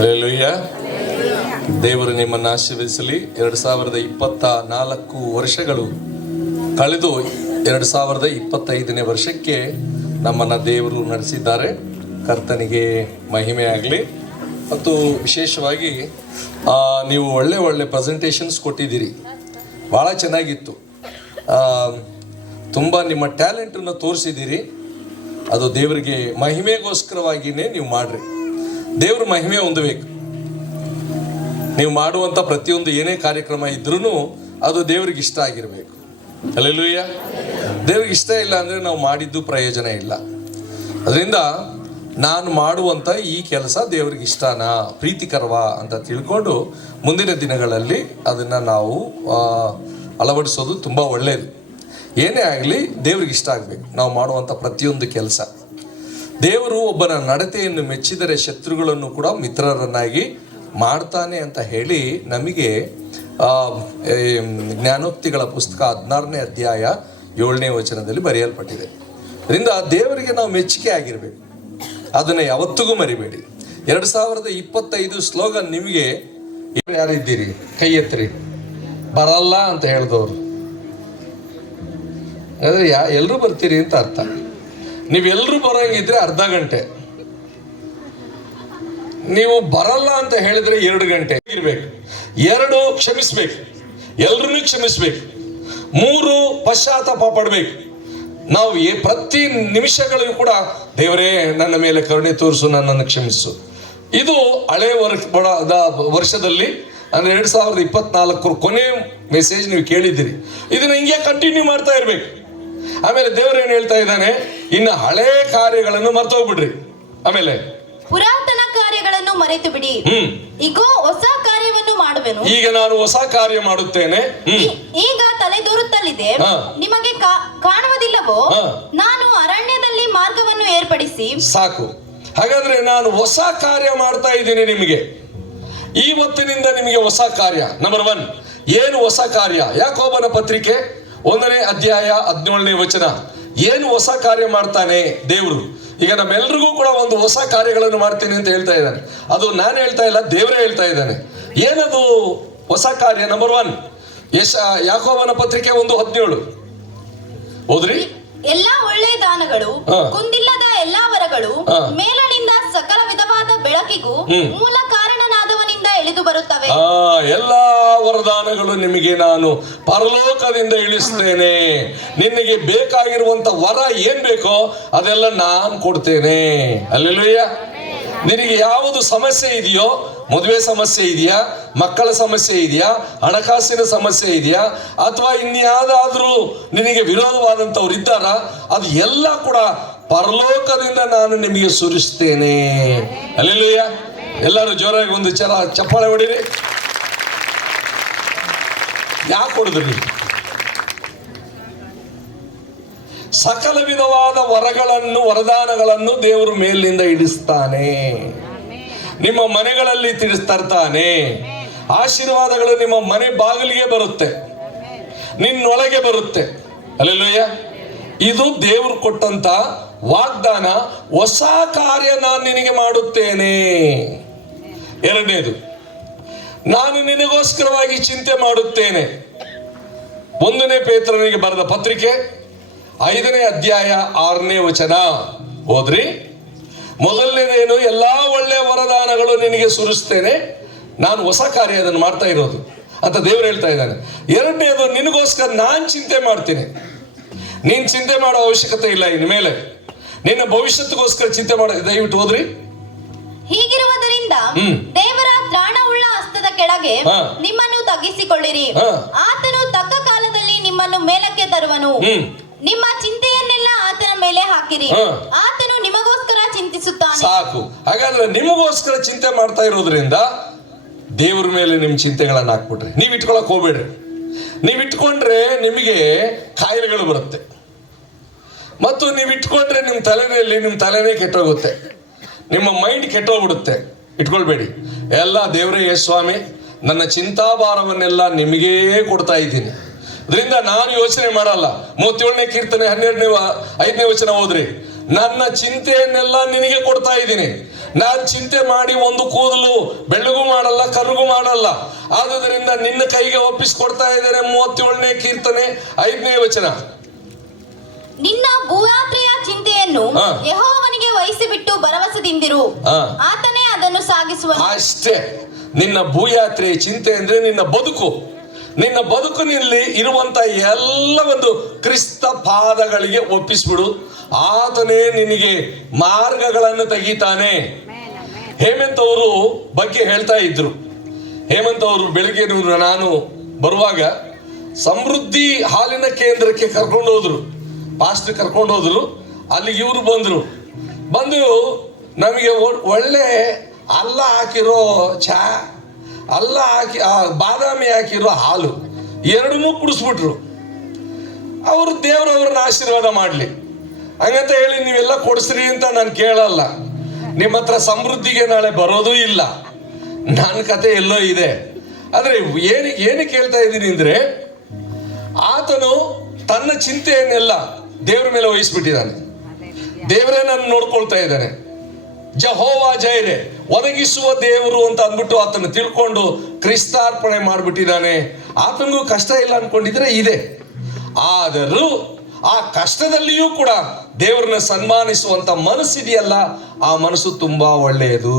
Hallelujah. ದೇವರು ನಿಮ್ಮನ್ನು ಆಶೀರ್ವದಿಸಲಿ. 2024 ವರ್ಷಗಳು ಕಳೆದು 2025ನೇ ವರ್ಷಕ್ಕೆ ನಮ್ಮನ್ನು ದೇವರು ನಡೆಸಿದ್ದಾರೆ. ಕರ್ತನಿಗೆ ಮಹಿಮೆ ಆಗಲಿ. ಮತ್ತು ವಿಶೇಷವಾಗಿ ನೀವು ಒಳ್ಳೆ ಪ್ರೆಸೆಂಟೇಷನ್ಸ್ ಕೊಟ್ಟಿದ್ದೀರಿ, ಭಾಳ ಚೆನ್ನಾಗಿತ್ತು. ತುಂಬ ನಿಮ್ಮ ಟ್ಯಾಲೆಂಟನ್ನು ತೋರಿಸಿದ್ದೀರಿ. ಅದು ದೇವರಿಗೆ ಮಹಿಮೆಗೋಸ್ಕರವಾಗಿಯೇ ನೀವು ಮಾಡಿರಿ. ದೇವ್ರ ಮಹಿಮೆ ಹೊಂದಬೇಕು. ನೀವು ಮಾಡುವಂಥ ಪ್ರತಿಯೊಂದು ಏನೇ ಕಾರ್ಯಕ್ರಮ ಇದ್ರೂ ಅದು ದೇವ್ರಿಗೆ ಇಷ್ಟ ಆಗಿರಬೇಕು. ಹಲ್ಲೆಲೂಯಾ. ದೇವ್ರಿಗೆ ಇಷ್ಟ ಇಲ್ಲ ಅಂದರೆ ನಾವು ಮಾಡಿದ್ದು ಪ್ರಯೋಜನ ಇಲ್ಲ. ಅದರಿಂದ ನಾನು ಮಾಡುವಂಥ ಈ ಕೆಲಸ ದೇವ್ರಿಗೆ ಇಷ್ಟನಾ, ಪ್ರೀತಿಕರವಾ ಅಂತ ತಿಳ್ಕೊಂಡು ಮುಂದಿನ ದಿನಗಳಲ್ಲಿ ಅದನ್ನು ನಾವು ಅಳವಡಿಸೋದು ತುಂಬ ಒಳ್ಳೆಯದು. ಏನೇ ಆಗಲಿ ದೇವ್ರಿಗೆ ಇಷ್ಟ ಆಗಬೇಕು ನಾವು ಮಾಡುವಂಥ ಪ್ರತಿಯೊಂದು ಕೆಲಸ. ದೇವರು ಒಬ್ಬನ ನಡತೆಯನ್ನು ಮೆಚ್ಚಿದರೆ ಶತ್ರುಗಳನ್ನು ಕೂಡ ಮಿತ್ರರನ್ನಾಗಿ ಮಾಡ್ತಾನೆ ಅಂತ ಹೇಳಿ ನಮಗೆ ಜ್ಞಾನೋಕ್ತಿಗಳ ಪುಸ್ತಕ 16ನೇ ಅಧ್ಯಾಯ 7ನೇ ವಚನದಲ್ಲಿ ಬರೆಯಲ್ಪಟ್ಟಿದೆ. ಅದರಿಂದ ದೇವರಿಗೆ ನಾವು ಮೆಚ್ಚುಗೆ ಆಗಿರಬೇಕು, ಅದನ್ನು ಯಾವತ್ತಿಗೂ ಮರಿಬೇಡಿ. 2025 ಸ್ಲೋಗನ್ ನಿಮಗೆ ಯಾರಿದ್ದೀರಿ ಕೈ ಎತ್ತರಿ. ಬರಲ್ಲ ಅಂತ ಹೇಳಿದವರು ಅಂದರೆ ಎಲ್ಲರೂ ಬರ್ತೀರಿ ಅಂತ ಅರ್ಥ. ನೀವೆಲ್ಲರೂ ಬರೋಂಗಿದ್ರೆ ಅರ್ಧ ಗಂಟೆ, ನೀವು ಬರಲ್ಲ ಅಂತ ಹೇಳಿದ್ರೆ 2 ಗಂಟೆ ಇರಬೇಕು. 2 ಕ್ಷಮಿಸ್ಬೇಕು, ಎಲ್ಲರನ್ನೂ ಕ್ಷಮಿಸ್ಬೇಕು. 3 ಪಶ್ಚಾತ್ತಾಪ ಪಡಬೇಕು. ನಾವು ಪ್ರತಿ ನಿಮಿಷಗಳಿಗೂ ಕೂಡ ದೇವರೇ ನನ್ನ ಮೇಲೆ ಕರುಣೆ ತೋರಿಸು, ನನ್ನನ್ನು ಕ್ಷಮಿಸು. ಇದು ಹಳೆ ವರ್ಷದಲ್ಲಿ ಅಂದರೆ 2024 ಕೊನೆ ಮೆಸೇಜ್ ನೀವು ಕೇಳಿದ್ದೀರಿ. ಇದನ್ನ ಹಿಂಗೆ ಕಂಟಿನ್ಯೂ ಮಾಡ್ತಾ ಇರ್ಬೇಕು. ಆಮೇಲೆ ದೇವರು ಏನು ಹೇಳ್ತಾ ಇದ್ದಾನೆ, ಇನ್ನು ಹಳೆ ಕಾರ್ಯಗಳನ್ನು ಮರ್ತೋಗ್ಬಿಡ್ರಿ. ಆಮೇಲೆ ಪುರಾತನ ಕಾರ್ಯಗಳನ್ನು ಮರೆತು ಬಿಡಿ, ಇಗೋ ಹೊಸ ಕಾರ್ಯವನ್ನು ಮಾಡುವೆನು. ಈಗ ನಾನು ಹೊಸ ಕಾರ್ಯ ಮಾಡುತ್ತೇನೆ. ಈಗ ತಲೆದೂರುತ್ತಲಿದೆ, ನಿಮಗೆ ಕಾಣುವುದಿಲ್ಲವೋ? ನಾನು ಅರಣ್ಯದಲ್ಲಿ ಮಾರ್ಗವನ್ನು ಏರ್ಪಡಿಸಿ. ಸಾಕು. ಹಾಗಾದ್ರೆ ನಾನು ಹೊಸ ಕಾರ್ಯ ಮಾಡ್ತಾ ಇದ್ದೀನಿ ನಿಮಗೆ. ಇವತ್ತಿನಿಂದ ನಿಮಗೆ ಹೊಸ ಕಾರ್ಯ. ನಂಬರ್ 1 ಏನು ಹೊಸ ಕಾರ್ಯ? ಯಾಕೋಬನ ಪತ್ರಿಕೆ 1ನೇ ಅಧ್ಯಾಯ 17ನೇ ವಚನ. ಏನು ಹೊಸ ಕಾರ್ಯ ಮಾಡ್ತಾನೆ ದೇವರು? ಈಗ ನಮ್ಮೆಲ್ರಿಗೂ ಕೂಡ ಒಂದು ಹೊಸ ಕಾರ್ಯಗಳನ್ನು ಮಾಡ್ತೀನಿ ಅಂತ ಹೇಳ್ತಾ ಇದ್ದಾನೆ. ಅದು ನಾನು ಹೇಳ್ತಾ ಇಲ್ಲ, ದೇವರೇ ಹೇಳ್ತಾ ಇದ್ದಾನೆ. ಏನದು ಹೊಸ ಕಾರ್ಯ? ನಂಬರ್ 1 ಯಾಕೋಬನ ಪತ್ರಿಕೆ 1:17 ಓದ್ರಿ. ಎಲ್ಲಾ ಒಳ್ಳೆಯ ದಾನಗಳು, ಕುಂದಿಲ್ಲದ ಎಲ್ಲಾ ವರಗಳು ಮೇಲನಿಂದ ಸಕಲ ವಿಧವಾದ ಬೆಳಕಿಗೂ ಮೂಲ ಕಾರಣನಾದವನಿಂದ ಇಳಿದು ಬರುತ್ತವೆ. ಎಲ್ಲಾ ವರದಾನಗಳು ನಿಮಗೆ ನಾನು ಪರಲೋಕದಿಂದ ಇಳಿಸ್ತೇನೆ. ನಿನಗೆ ಬೇಕಾಗಿರುವಂತ ವರ ಏನ್ ಬೇಕೋ ಅದೆಲ್ಲ ನಾನು ಕೊಡ್ತೇನೆ. ಹಲ್ಲೆಲೂಯಾ. ನಿನಗೆ ಯಾವುದು ಸಮಸ್ಯೆ ಇದೆಯೋ, ಮದುವೆ ಸಮಸ್ಯೆ ಇದೆಯಾ, ಮಕ್ಕಳ ಸಮಸ್ಯೆ ಇದೆಯಾ, ಹಣಕಾಸಿನ ಸಮಸ್ಯೆ ಇದೆಯಾ, ಅಥವಾ ಇನ್ಯಾವುದಾದ್ರೂ ನಿನಗೆ ವಿರೋಧವಾದಂಥವ್ರು ಇದ್ದಾರ, ಅದು ಎಲ್ಲ ಕೂಡ ಪರಲೋಕದಿಂದ ನಾನು ನಿಮಗೆ ಸುರಿಸ್ತೇನೆ. ಹಲ್ಲೆಲೂಯಾ. ಎಲ್ಲರೂ ಜೋರಾಗಿ ಒಂದು ಚಪ್ಪಾಳೆ ಹೊಡಿರಿ. ಯಾಕೆ ಹೊಡೆದ್ರಿ? ಸಕಲ ವಿಧವಾದ ವರದಾನಗಳನ್ನು ದೇವರು ಮೇಲಿನಿಂದ ಇಡಿಸ್ತಾನೆ. ನಿಮ್ಮ ಮನೆಗಳಲ್ಲಿ ತರ್ತಾನೆ. ಆಶೀರ್ವಾದಗಳು ನಿಮ್ಮ ಮನೆ ಬಾಗಿಲಿಗೆ ಬರುತ್ತೆ, ನಿನ್ನೊಳಗೆ ಬರುತ್ತೆ. ಹಲ್ಲೆಲೂಯಾ. ಇದು ದೇವರು ಕೊಟ್ಟಂತ ವಾಗ್ದಾನ. ಹೊಸ ಕಾರ್ಯ ನಾನು ನಿನಗೆ ಮಾಡುತ್ತೇನೆ. 2ನೇದು, ನಾನು ನಿನಗೋಸ್ಕರವಾಗಿ ಚಿಂತೆ ಮಾಡುತ್ತೇನೆ. 1ನೇ ಪೇತ್ರನಿಗೆ ಬರೆದ ಪತ್ರಿಕೆ 5ನೇ ಅಧ್ಯಾಯ 6ನೇ ವಚನ ಓದ್ರಿ. ಮೊದಲನೇದೇನು? ಎಲ್ಲಾ ಒಳ್ಳೆಯ ವರದಾನಗಳು ನಿನಗೆ ಸುರಿಸ್ತೇನೆ. ನಾನು ಹೊಸ ಕಾರ್ಯ ಅದನ್ನು ಮಾಡ್ತಾ ಇರೋದು ಅಂತ ದೇವರು ಹೇಳ್ತಾ ಇದ್ದಾನೆ. 2ನೇದು, ನಿನಗೋಸ್ಕರ ನಾನು ಚಿಂತೆ ಮಾಡ್ತೀನಿ. ನೀನ್ ಚಿಂತೆ ಮಾಡೋ ಅವಶ್ಯಕತೆ ಇಲ್ಲ. ಇನ್ಮೇಲೆ ನಿನ್ನ ಭವಿಷ್ಯತ್ಗೋಸ್ಕರ ಚಿಂತೆ ಮಾಡ. ದಯವಿಟ್ಟು ಓದ್ರಿ. ಹೀಗಿರುವುದರಿಂದ ದೇವರ ತ್ರಾಣವುಳ್ಳ ಹಸ್ತದ ಕೆಳಗೆ ನಿಮ್ಮನ್ನು ತಗ್ಗಿಸಿಕೊಳ್ಳಿರಿ. ಆತನು ತಕ್ಕ ಕಾಲದಲ್ಲಿ ನಿಮ್ಮನ್ನು ಮೇಲಕ್ಕೆ ತರುವನು. ನಿಮ್ಮ ಚಿಂತೆಯನ್ನೆಲ್ಲ ಆತನ ಮೇಲೆ ಹಾಕಿರಿ, ಆತನು ನಿಮಗೋಸ್ಕರ ಚಿಂತಿಸುತ್ತಾನೆ. ಸಾಕು. ಹಾಗಾದ್ರೆ ನಿಮಗೋಸ್ಕರ ಚಿಂತೆ ಮಾಡ್ತಾ ಇರೋದ್ರಿಂದ ದೇವರ ಮೇಲೆ ನಿಮ್ಮ ಚಿಂತೆಗಳನ್ನು ಹಾಕ್ಬಿಟ್ರಿ. ನೀವು ಇಟ್ಕೊಳಕ್ ಹೋಗ್ಬೇಡ್ರಿ. ನೀವು ಇಟ್ಕೊಂಡ್ರೆ ನಿಮಗೆ ಕಾಯಿಲೆಗಳು ಬರುತ್ತೆ. ಮತ್ತು ನೀವು ಇಟ್ಕೊಂಡ್ರೆ ನಿಮ್ಮ ತಲೆನೇ ಕೆಟ್ಟೋಗುತ್ತೆ, ನಿಮ್ಮ ಮೈಂಡ್ ಕೆಟ್ಟೋಗ್ಬಿಡುತ್ತೆ. ಇಟ್ಕೊಳ್ಬೇಡಿ. ಎಲ್ಲ ದೇವರೇ ಸ್ವಾಮಿ, ನನ್ನ ಚಿಂತಾಭಾರವನ್ನೆಲ್ಲ ನಿಮಗೇ ಕೊಡ್ತಾ ಇದ್ದೀನಿ. ಅದರಿಂದ ನಾನು ಯೋಚನೆ ಮಾಡಲ್ಲ. 37ನೇ ಕೀರ್ತನೆ 5ನೇ ವಚನ ಓದ್ರಿ. ನನ್ನ ಚಿಂತೆಯನ್ನೆಲ್ಲ ನಿನಗೆ ಕೊಡ್ತಾ ಇದ್ದೀನಿ. ನಾನು ಚಿಂತೆ ಮಾಡಿ ಒಂದು ಕೂದಲು ಬೆಳ್ಳಗೂ ಮಾಡಲ್ಲ, ಕರ್ರಿಗೂ ಮಾಡಲ್ಲ. ಆದುದರಿಂದ ನಿನ್ನ ಕೈಗೆ ಒಪ್ಪಿಸಿಕೊಡ್ತಾ ಇದ್ದೇನೆ. 37ನೇ ಕೀರ್ತನೆ 5ನೇ ವಚನ. ನಿನ್ನ ಭೂಯಾತ್ರೆಯ ಚಿಂತೆಯನ್ನು ಯೆಹೋವನಿಗೆ ವಹಿಸಿಬಿಟ್ಟು ಭರವಸೆದಿಂದಿರು, ಆತನೇ ಅದನ್ನು ಸಾಗಿಸುವನು. ಅಷ್ಟೇ. ನಿನ್ನ ಭೂಯಾತ್ರೆಯ ಚಿಂತೆ ಅಂದ್ರೆ ನಿನ್ನ ಬದುಕು, ನಿನ್ನ ಬದುಕಿನಲ್ಲಿ ಇರುವಂತ ಎಲ್ಲ ಒಂದು ಕ್ರಿಸ್ತ ಪಾದಗಳಿಗೆ ಒಪ್ಪಿಸ್ಬಿಡು. ಆತನೇ ನಿನಗೆ ಮಾರ್ಗಗಳನ್ನು ತೆಗಿತಾನೆ. ಹೇಮಂತ್ ಅವರು ಬಗ್ಗೆ ಹೇಳ್ತಾ ಇದ್ರು. ಹೇಮಂತ್ ಅವರು ಬೆಳಿಗ್ಗೆ ನಾನು ಬರುವಾಗ ಸಮೃದ್ಧಿ ಹಾಲಿನ ಕೇಂದ್ರಕ್ಕೆ ಕರ್ಕೊಂಡು ಹೋದ್ರು, ಪಾಸ್ಟರ್ ಕರ್ಕೊಂಡು ಹೋದ್ರು. ಅಲ್ಲಿಗೆ ಇವರು ಬಂದು ನಮಗೆ ಒಳ್ಳೆ ಅಲ್ಲ ಹಾಕಿರೋ ಚಾ, ಅಲ್ಲ ಹಾಕಿ ಬಾದಾಮಿ ಹಾಕಿರೋ ಹಾಲು ಎರಡನ್ನೂ ಕುಡಿಸ್ಬಿಟ್ರು. ಅವರು ದೇವರವ್ರನ್ನ ಆಶೀರ್ವಾದ ಮಾಡಲಿ ಹಂಗಂತ ಹೇಳಿ ನೀವೆಲ್ಲ ಕೊಡಿಸ್ರಿ ಅಂತ ನಾನು ಕೇಳಲ್ಲ. ನಿಮ್ಮ ಹತ್ರ ಸಮೃದ್ಧಿಗೆ ನಾಳೆ ಬರೋದೂ ಇಲ್ಲ. ನನ್ನ ಕತೆ ಎಲ್ಲೋ ಇದೆ. ಆದರೆ ಏನು ಕೇಳ್ತಾ ಇದ್ದೀನಿ ಅಂದರೆ, ಆತನು ತನ್ನ ಚಿಂತೆಯನ್ನೆಲ್ಲ ದೇವರ ಮೇಲೆ ವಹಿಸ್ಬಿಟ್ಟಿದ್ದಾನೆ. ದೇವರೇ ನಾನು ನೋಡ್ಕೊಳ್ತಾ ಇದ್ದಾನೆ. ಜಹೋವಾ ಜೈರೆ, ಒದಗಿಸುವ ದೇವರು ಅಂತ ಅಂದ್ಬಿಟ್ಟು ಆತನ ತಿಳ್ಕೊಂಡು ಕ್ರಿಸ್ತಾರ್ಪಣೆ ಮಾಡಿಬಿಟ್ಟಿದ್ದಾನೆ. ಆತನಿಗೂ ಕಷ್ಟ ಇಲ್ಲ ಅನ್ಕೊಂಡಿದ್ರೆ ಇದೆ. ಆದರೂ ಆ ಕಷ್ಟದಲ್ಲಿಯೂ ಕೂಡ ದೇವರನ್ನ ಸನ್ಮಾನಿಸುವಂತ ಮನಸ್ಸಿದೆಯಲ್ಲ, ಆ ಮನಸ್ಸು ತುಂಬಾ ಒಳ್ಳೆಯದು.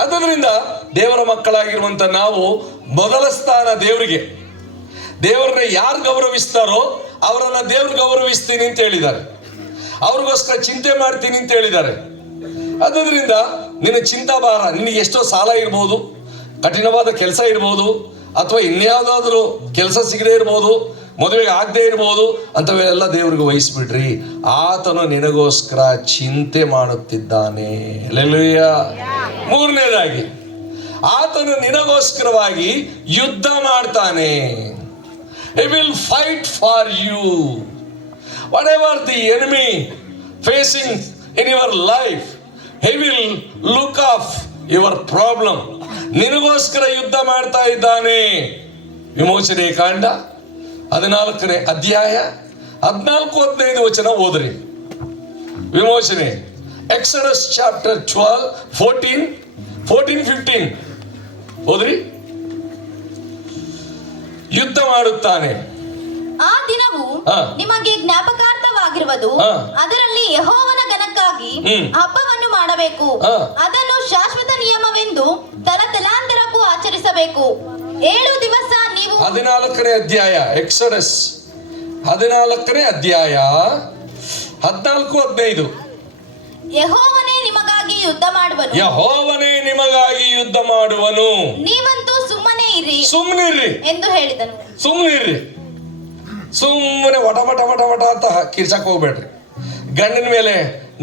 ಆದ್ದರಿಂದ ದೇವರ ಮಕ್ಕಳಾಗಿರುವಂತ ನಾವು ಮೊದಲ ಸ್ಥಾನ ದೇವರಿಗೆ. ದೇವರನ್ನ ಯಾರು ಗೌರವಿಸ್ತಾರೋ ಅವರನ್ನ ದೇವ್ರು ಗೌರವಿಸ್ತೀನಿ ಅಂತ ಹೇಳಿದ್ದಾರೆ. ಅವ್ರಿಗೋಸ್ಕರ ಚಿಂತೆ ಮಾಡ್ತೀನಿ ಅಂತ ಹೇಳಿದ್ದಾರೆ. ಆದ್ದರಿಂದ ನಿನ್ನ ಚಿಂತಾಭಾರ, ನಿನಗೆ ಎಷ್ಟೋ ಸಾಲ ಇರ್ಬೋದು, ಕಠಿಣವಾದ ಕೆಲಸ ಇರ್ಬೋದು, ಅಥವಾ ಇನ್ಯಾವುದಾದ್ರೂ ಕೆಲಸ ಸಿಗದೇ ಇರ್ಬೋದು, ಮದುವೆಗೆ ಆಗದೆ ಇರ್ಬೋದು, ಅಂಥವೆಲ್ಲ ದೇವ್ರಿಗೆ ವಹಿಸ್ಬಿಡ್ರಿ. ಆತನು ನಿನಗೋಸ್ಕರ ಚಿಂತೆ ಮಾಡುತ್ತಿದ್ದಾನೆ. ಹಲ್ಲೆಲೂಯಾ. ಮೂರನೇದಾಗಿ, ಆತನು ನಿನಗೋಸ್ಕರವಾಗಿ ಯುದ್ಧ ಮಾಡ್ತಾನೆ. He will fight for you. Whatever the enemy facing in your life, he will look off your problem. ನಿನಗೋಸ್ಕರ ಯುದ್ಧ ಮಾಡ್ತಾ ಇದ್ದಾನೆ. ವಿಮೋಚನೆ ಕಾಂಡ 14ನೇ ಅಧ್ಯಾಯ 14-15 ವಚನ ಓದ್ರಿ. ವಿಮೋಚನೆ, ಎಕ್ಸಡಸ್ ಚಾಪ್ಟರ್ 12, 14, 15 ಓದ್ರಿ. ಯುದ್ಧ ಮಾಡುತ್ತಾನೆ. ಆ ದಿನವು ನಿಮಗೆ ಜ್ಞಾಪಕಾರ್ಥವಾಗಿರುವುದು. ಅದರಲ್ಲಿ ಯೆಹೋವನ ಘನಕ್ಕಾಗಿ ಹಬ್ಬವನ್ನು ಮಾಡಬೇಕು. ಅದನ್ನು ಶಾಶ್ವತ ನಿಯಮವೆಂದು ತಲತಲಾಂತರಕ್ಕೂ ಆಚರಿಸಬೇಕು. 7 ದಿವಸ ನೀವು. 14ನೇ ಅಧ್ಯಾಯ ಎಕ್ಸಡಸ್ 14ನೇ ಅಧ್ಯಾಯ 14-15. ಯೆಹೋವನೇ ನಿಮಗಾಗಿ ಯುದ್ಧ ಮಾಡುವನು. ಯೆಹೋವನೇ ನಿಮಗಾಗಿ ಯುದ್ಧ ಮಾಡುವನು. ನೀವಂತೂ ಸುಮ್ಮನಿರಿ ಎಂದು ಹೇಳಿದನು. ಸುಮ್ಮನೆ ವಟ ಅಂತ ಕಿರ್ಚಕ್ ಹೋಗ್ಬೇಡ್ರಿ. ಗಂಡನ ಮೇಲೆ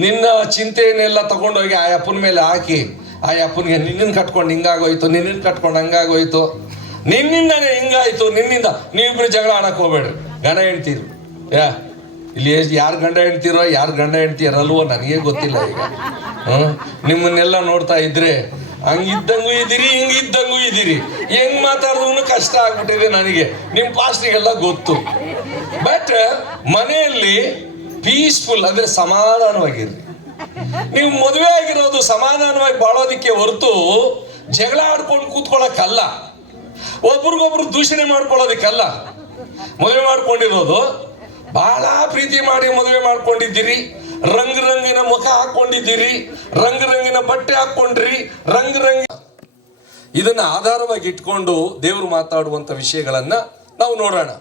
ನಿನ್ನ ಚಿಂತೆಯನ್ನೆಲ್ಲ ತಗೊಂಡೋಗಿ ಆ ಅಪ್ಪನ ಮೇಲೆ ಹಾಕಿ, ಆ ಅಪ್ಪನಿಗೆ ನಿನ್ನನ್ನು ಕಟ್ಕೊಂಡು ಹಿಂಗಾಗೋಯ್ತು, ನಿನ್ನನ್ನು ಕಟ್ಕೊಂಡು ಹಂಗಾಗೋಯ್ತು, ನಿನ್ನಿಂದಾನೆ ಹಿಂಗಾಯ್ತು, ನಿನ್ನಿಂದ ನೀವಿಬ್ರು ಜಗಳ ಆಡಕ್ ಹೋಗ್ಬೇಡ್ರಿ. ಗಂಡ ಹೆಂಡ್ತೀರು ಇಲ್ಲಿ ಯಾರು ಗಂಡ ಹೆಂಡ್ತಿರೋ ಯಾರು ಗಂಡ ಹೆಂಡ್ತಿರಲ್ವೋ ನನಗೆ ಗೊತ್ತಿಲ್ಲ. ಈಗ ನಿಮ್ಮನ್ನೆಲ್ಲ ನೋಡ್ತಾ ಇದ್ರೆ ಹಂಗಿದ್ದಂಗೂ ಇದ್ದೀರಿ, ಹಿಂಗಿದ್ದಂಗೂ ಇದ್ದೀರಿ. ಹೆಂಗ್ ಮಾತಾಡಿದ್ರು ಕಷ್ಟ ಆಗ್ಬಿಟ್ಟಿದೆ ನನಗೆ. ನಿಮ್ಮ ಪಾಸ್ಟಿಗೆಲ್ಲ ಗೊತ್ತು. ಬಟ್ ಮನೆಯಲ್ಲಿ ಪೀಸ್ಫುಲ್ ಅಂದ್ರೆ ಸಮಾಧಾನವಾಗಿರ್ರಿ. ನೀವು ಮದುವೆ ಆಗಿರೋದು ಸಮಾಧಾನವಾಗಿ ಬಾಳೋದಿಕ್ಕೆ ಹೊರತು ಜಗಳ ಆಡ್ಕೊಂಡು ಕೂತ್ಕೊಳ್ಳೋಕ್ಕಲ್ಲ, ಒಬ್ರಿಗೊಬ್ರು ದೂಷಣೆ ಮಾಡ್ಕೊಳ್ಳೋದಕ್ಕಲ್ಲ. ಮದುವೆ ಮಾಡ್ಕೊಂಡಿರೋದು ಬಹಳ ಪ್ರೀತಿ ಮಾಡಿ ಮದುವೆ ಮಾಡ್ಕೊಂಡಿದ್ದೀರಿ, ರಂಗಿನ ಮುಖ ಹಾಕೊಂಡಿದ್ದೀರಿ, ರಂಗಿನ ಬಟ್ಟೆ ಹಾಕೊಂಡ್ರಿ, ಇದನ್ನ ಆಧಾರವಾಗಿ ಇಟ್ಕೊಂಡು ದೇವರು ಮಾತಾಡುವಂತ ವಿಷಯಗಳನ್ನ ನಾವು ನೋಡೋಣ.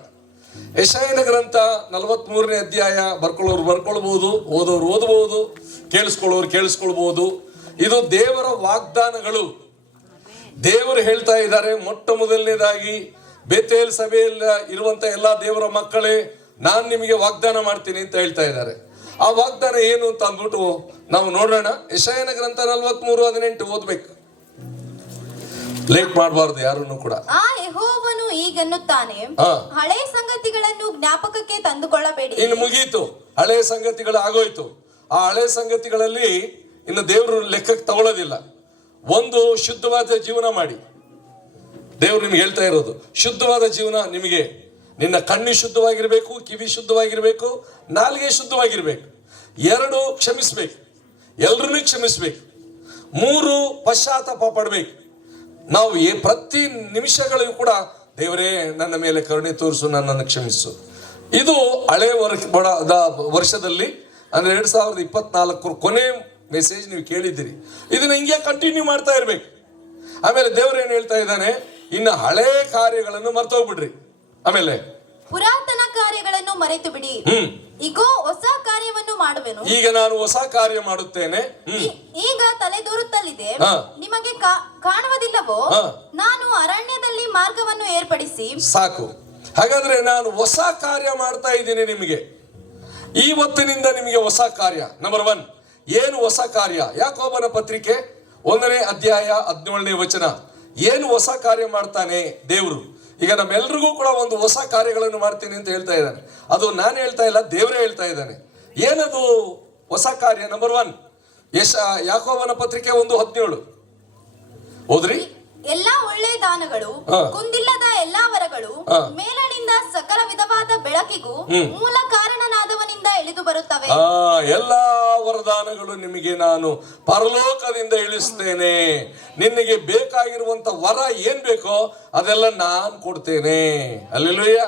ಯೆಶಾಯನ ಗ್ರಂಥ 43ನೇ ಅಧ್ಯಾಯ ಬರ್ಕೊಳ್ಳೋರು ಬರ್ಕೊಳ್ಬಹುದು, ಓದೋರು ಓದಬಹುದು, ಕೇಳಿಸ್ಕೊಳ್ಳೋರು ಕೇಳಿಸ್ಕೊಳ್ಬಹುದು. ಇದು ದೇವರ ವಾಗ್ದಾನಗಳು. ದೇವರು ಹೇಳ್ತಾ ಇದ್ದಾರೆ, ಮೊಟ್ಟ ಮೊದಲನೇದಾಗಿ ಬೇತೇಲ್ ಸಭೆಯಲ್ಲಿ ಇರುವಂತ ಎಲ್ಲಾ ದೇವರ ಮಕ್ಕಳೇ, ನಾನು ನಿಮಗೆ ವಾಗ್ದಾನ ಮಾಡ್ತೀನಿ ಅಂತ ಹೇಳ್ತಾ ಇದ್ದಾರೆ. ಆ ವಾಗ್ದಾನ ಏನು ಅಂತ ಅಂದ್ಬಿಟ್ಟು ನಾವು ನೋಡೋಣ. ಯೆಶಾಯನ ಗ್ರಂಥ 43:18 ಓದ್ಬೇಕು, ಲೇಟ್ ಮಾಡಬಾರ್ದು ಯಾರನ್ನು ಕೂಡ. ಆ ಯೆಹೋವನು ಈಗನ್ನುತ್ತಾನೆ, ಹಳೆ ಸಂಗತಿಗಳನ್ನು ಜ್ಞಾಪಕಕ್ಕೆ ತಂದುಕೊಳ್ಳಬೇಡಿ. ಇನ್ನು ಮುಗೀತು, ಹಳೆ ಸಂಗತಿಗಳು ಆಗೋಯ್ತು. ಆ ಹಳೆ ಸಂಗತಿಗಳಲ್ಲಿ ಇನ್ನು ದೇವರು ಲೆಕ್ಕಕ್ಕೆ ತಗೊಳ್ಳೋದಿಲ್ಲ. ಒಂದು, ಶುದ್ಧವಾದ ಜೀವನ ಮಾಡಿ. ದೇವ್ರು ನಿಮ್ಗೆ ಹೇಳ್ತಾ ಇರೋದು ಶುದ್ಧವಾದ ಜೀವನ. ನಿಮಗೆ ನಿನ್ನ ಕಣ್ಣು ಶುದ್ಧವಾಗಿರ್ಬೇಕು, ಕಿವಿ ಶುದ್ಧವಾಗಿರ್ಬೇಕು, ನಾಲಿಗೆ ಶುದ್ಧವಾಗಿರ್ಬೇಕು. 2, ಕ್ಷಮಿಸ್ಬೇಕು, ಎಲ್ರನ್ನೂ ಕ್ಷಮಿಸ್ಬೇಕು. 3 ಪಶ್ಚಾತ್ತಾಪ ಪಡಬೇಕು. ನಾವು ಪ್ರತಿ ನಿಮಿಷಗಳಿಗೂ ಕೂಡ ದೇವರೇ ನನ್ನ ಮೇಲೆ ಕರುಣೆ ತೋರಿಸು, ನನ್ನನ್ನು ಕ್ಷಮಿಸು. ಇದು ಹಳೆ ವರ್ಷದಲ್ಲಿ ಅಂದ್ರೆ 2024 ಕೊನೆ ಮೆಸೇಜ್ ನೀವು ಕೇಳಿದ್ದೀರಿ. ಇದನ್ನ ಹಿಂಗೆ ಕಂಟಿನ್ಯೂ ಮಾಡ್ತಾ ಇರ್ಬೇಕು. ಆಮೇಲೆ ದೇವರು ಏನ್ ಹೇಳ್ತಾ ಇದ್ದಾನೆ, ಇನ್ನು ಹಳೆ ಕಾರ್ಯಗಳನ್ನು ಮರ್ತೋಗ್ಬಿಡ್ರಿ. ಆಮೇಲೆ ಪುರಾತನ ಕಾರ್ಯಗಳನ್ನು ಮರೆತು ಬಿಡಿ, ಇಗೋ ಹೊಸ ಕಾರ್ಯವನ್ನು ಮಾಡುವೆನು. ಈಗ ನಾನು ಹೊಸ ಕಾರ್ಯ ಮಾಡುತ್ತೇನೆ, ಈಗ ತಲೆದೂರುತ್ತಲಿದೆ, ನಿಮಗೆ ಕಾಣುವುದಿಲ್ಲವೋ? ನಾನು ಅರಣ್ಯದಲ್ಲಿ ಮಾರ್ಗವನ್ನು ಏರ್ಪಡಿಸಿ. ಸಾಕು. ಹಾಗಾದ್ರೆ ನಾನು ಹೊಸ ಕಾರ್ಯ ಮಾಡ್ತಾ ಇದ್ದೀನಿ ನಿಮಗೆ. ಇವತ್ತಿನಿಂದ ನಿಮಗೆ ಹೊಸ ಕಾರ್ಯ. ನಂಬರ್ 1 ಏನು ಹೊಸ ಕಾರ್ಯ? ಯಾಕೋಬನ ಪತ್ರಿಕೆ 1ನೇ ಅಧ್ಯಾಯ 17ನೇ ವಚನ. ಏನು ಹೊಸ ಕಾರ್ಯ ಮಾಡ್ತಾನೆ ದೇವರು? ಈಗ ನಮ್ಮೆಲ್ರಿಗೂ ಕೂಡ ಒಂದು ಹೊಸ ಕಾರ್ಯಗಳನ್ನು ಮಾಡ್ತೀನಿ ಅಂತ ಹೇಳ್ತಾ ಇದ್ದಾನೆ. ಅದು ನಾನು ಹೇಳ್ತಾ ಇಲ್ಲ, ದೇವರೇ ಹೇಳ್ತಾ ಇದ್ದಾನೆ. ಏನದು ಹೊಸ ಕಾರ್ಯ? ನಂಬರ್ 1 ಯಾಕೋಬನ ಪತ್ರಿಕೆ 1:17 ಓದ್ರಿ. ಎಲ್ಲಾ ಒಳ್ಳೆ ದಾನಗಳು, ಕುಂದಿಲ್ಲದ ಎಲ್ಲಾ ವರಗಳು, ಮೇಲನಿಂದ ಸಕಲ ವಿಧವಾದ ಬೆಳಕಿಗೂ ಮೂಲ ಕಾರಣನಾದವನಿಂದ ಇಳಿದು ಬರುತ್ತವೆ. ಎಲ್ಲಾ ವರದಾನಗಳು ನಿಮಗೆ ನಾನು ಪರಲೋಕದಿಂದ ಇಳಿಸ್ತೇನೆ. ನಿನಗೆ ಬೇಕಾಗಿರುವಂತ ವರ ಏನ್ ಬೇಕೋ ಅದೆಲ್ಲ ನಾನು ಕೊಡ್ತೇನೆ. ಹಲ್ಲೆಲೂಯಾ.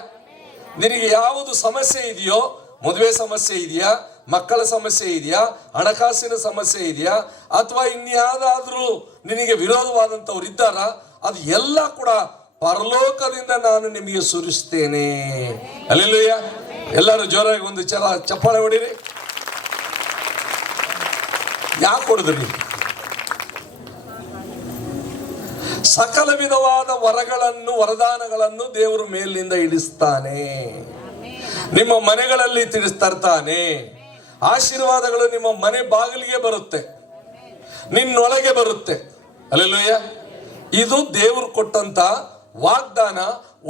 ನಿನಗೆ ಯಾವುದು ಸಮಸ್ಯೆ ಇದೆಯೋ, ಮದುವೆ ಸಮಸ್ಯೆ ಇದೆಯಾ, ಮಕ್ಕಳ ಸಮಸ್ಯೆ ಇದೆಯಾ, ಹಣಕಾಸಿನ ಸಮಸ್ಯೆ ಇದೆಯಾ, ಅಥವಾ ಇನ್ಯಾವುದಾದ್ರೂ ನಿನಗೆ ವಿರೋಧವಾದಂಥವ್ರು ಇದ್ದಾರ, ಅದು ಎಲ್ಲ ಕೂಡ ಪರಲೋಕದಿಂದ ನಾನು ನಿಮಗೆ ಸುರಿಸ್ತೇನೆ. ಹಲ್ಲೆಲೂಯಾ. ಎಲ್ಲರೂ ಜೋರಾಗಿ ಒಂದು ಚಪ್ಪಾಳೆ ಹೊಡಿರಿ. ಯಾಕೆ ಹೊಡೆದ್ರಿ? ಸಕಲ ವಿಧವಾದ ವರದಾನಗಳನ್ನು ದೇವರು ಮೇಲಿನಿಂದ ಇಳಿಸ್ತಾನೆ. ನಿಮ್ಮ ಮನೆಗಳಲ್ಲಿ ತರ್ತಾನೆ. ಆಶೀರ್ವಾದಗಳು ನಿಮ್ಮ ಮನೆ ಬಾಗಿಲಿಗೆ ಬರುತ್ತೆ, ನಿನ್ನೊಳಗೆ ಬರುತ್ತೆ. ಹಲ್ಲೆಲೂಯಾ. ಇದು ದೇವರು ಕೊಟ್ಟಂತ ವಾಗ್ದಾನ.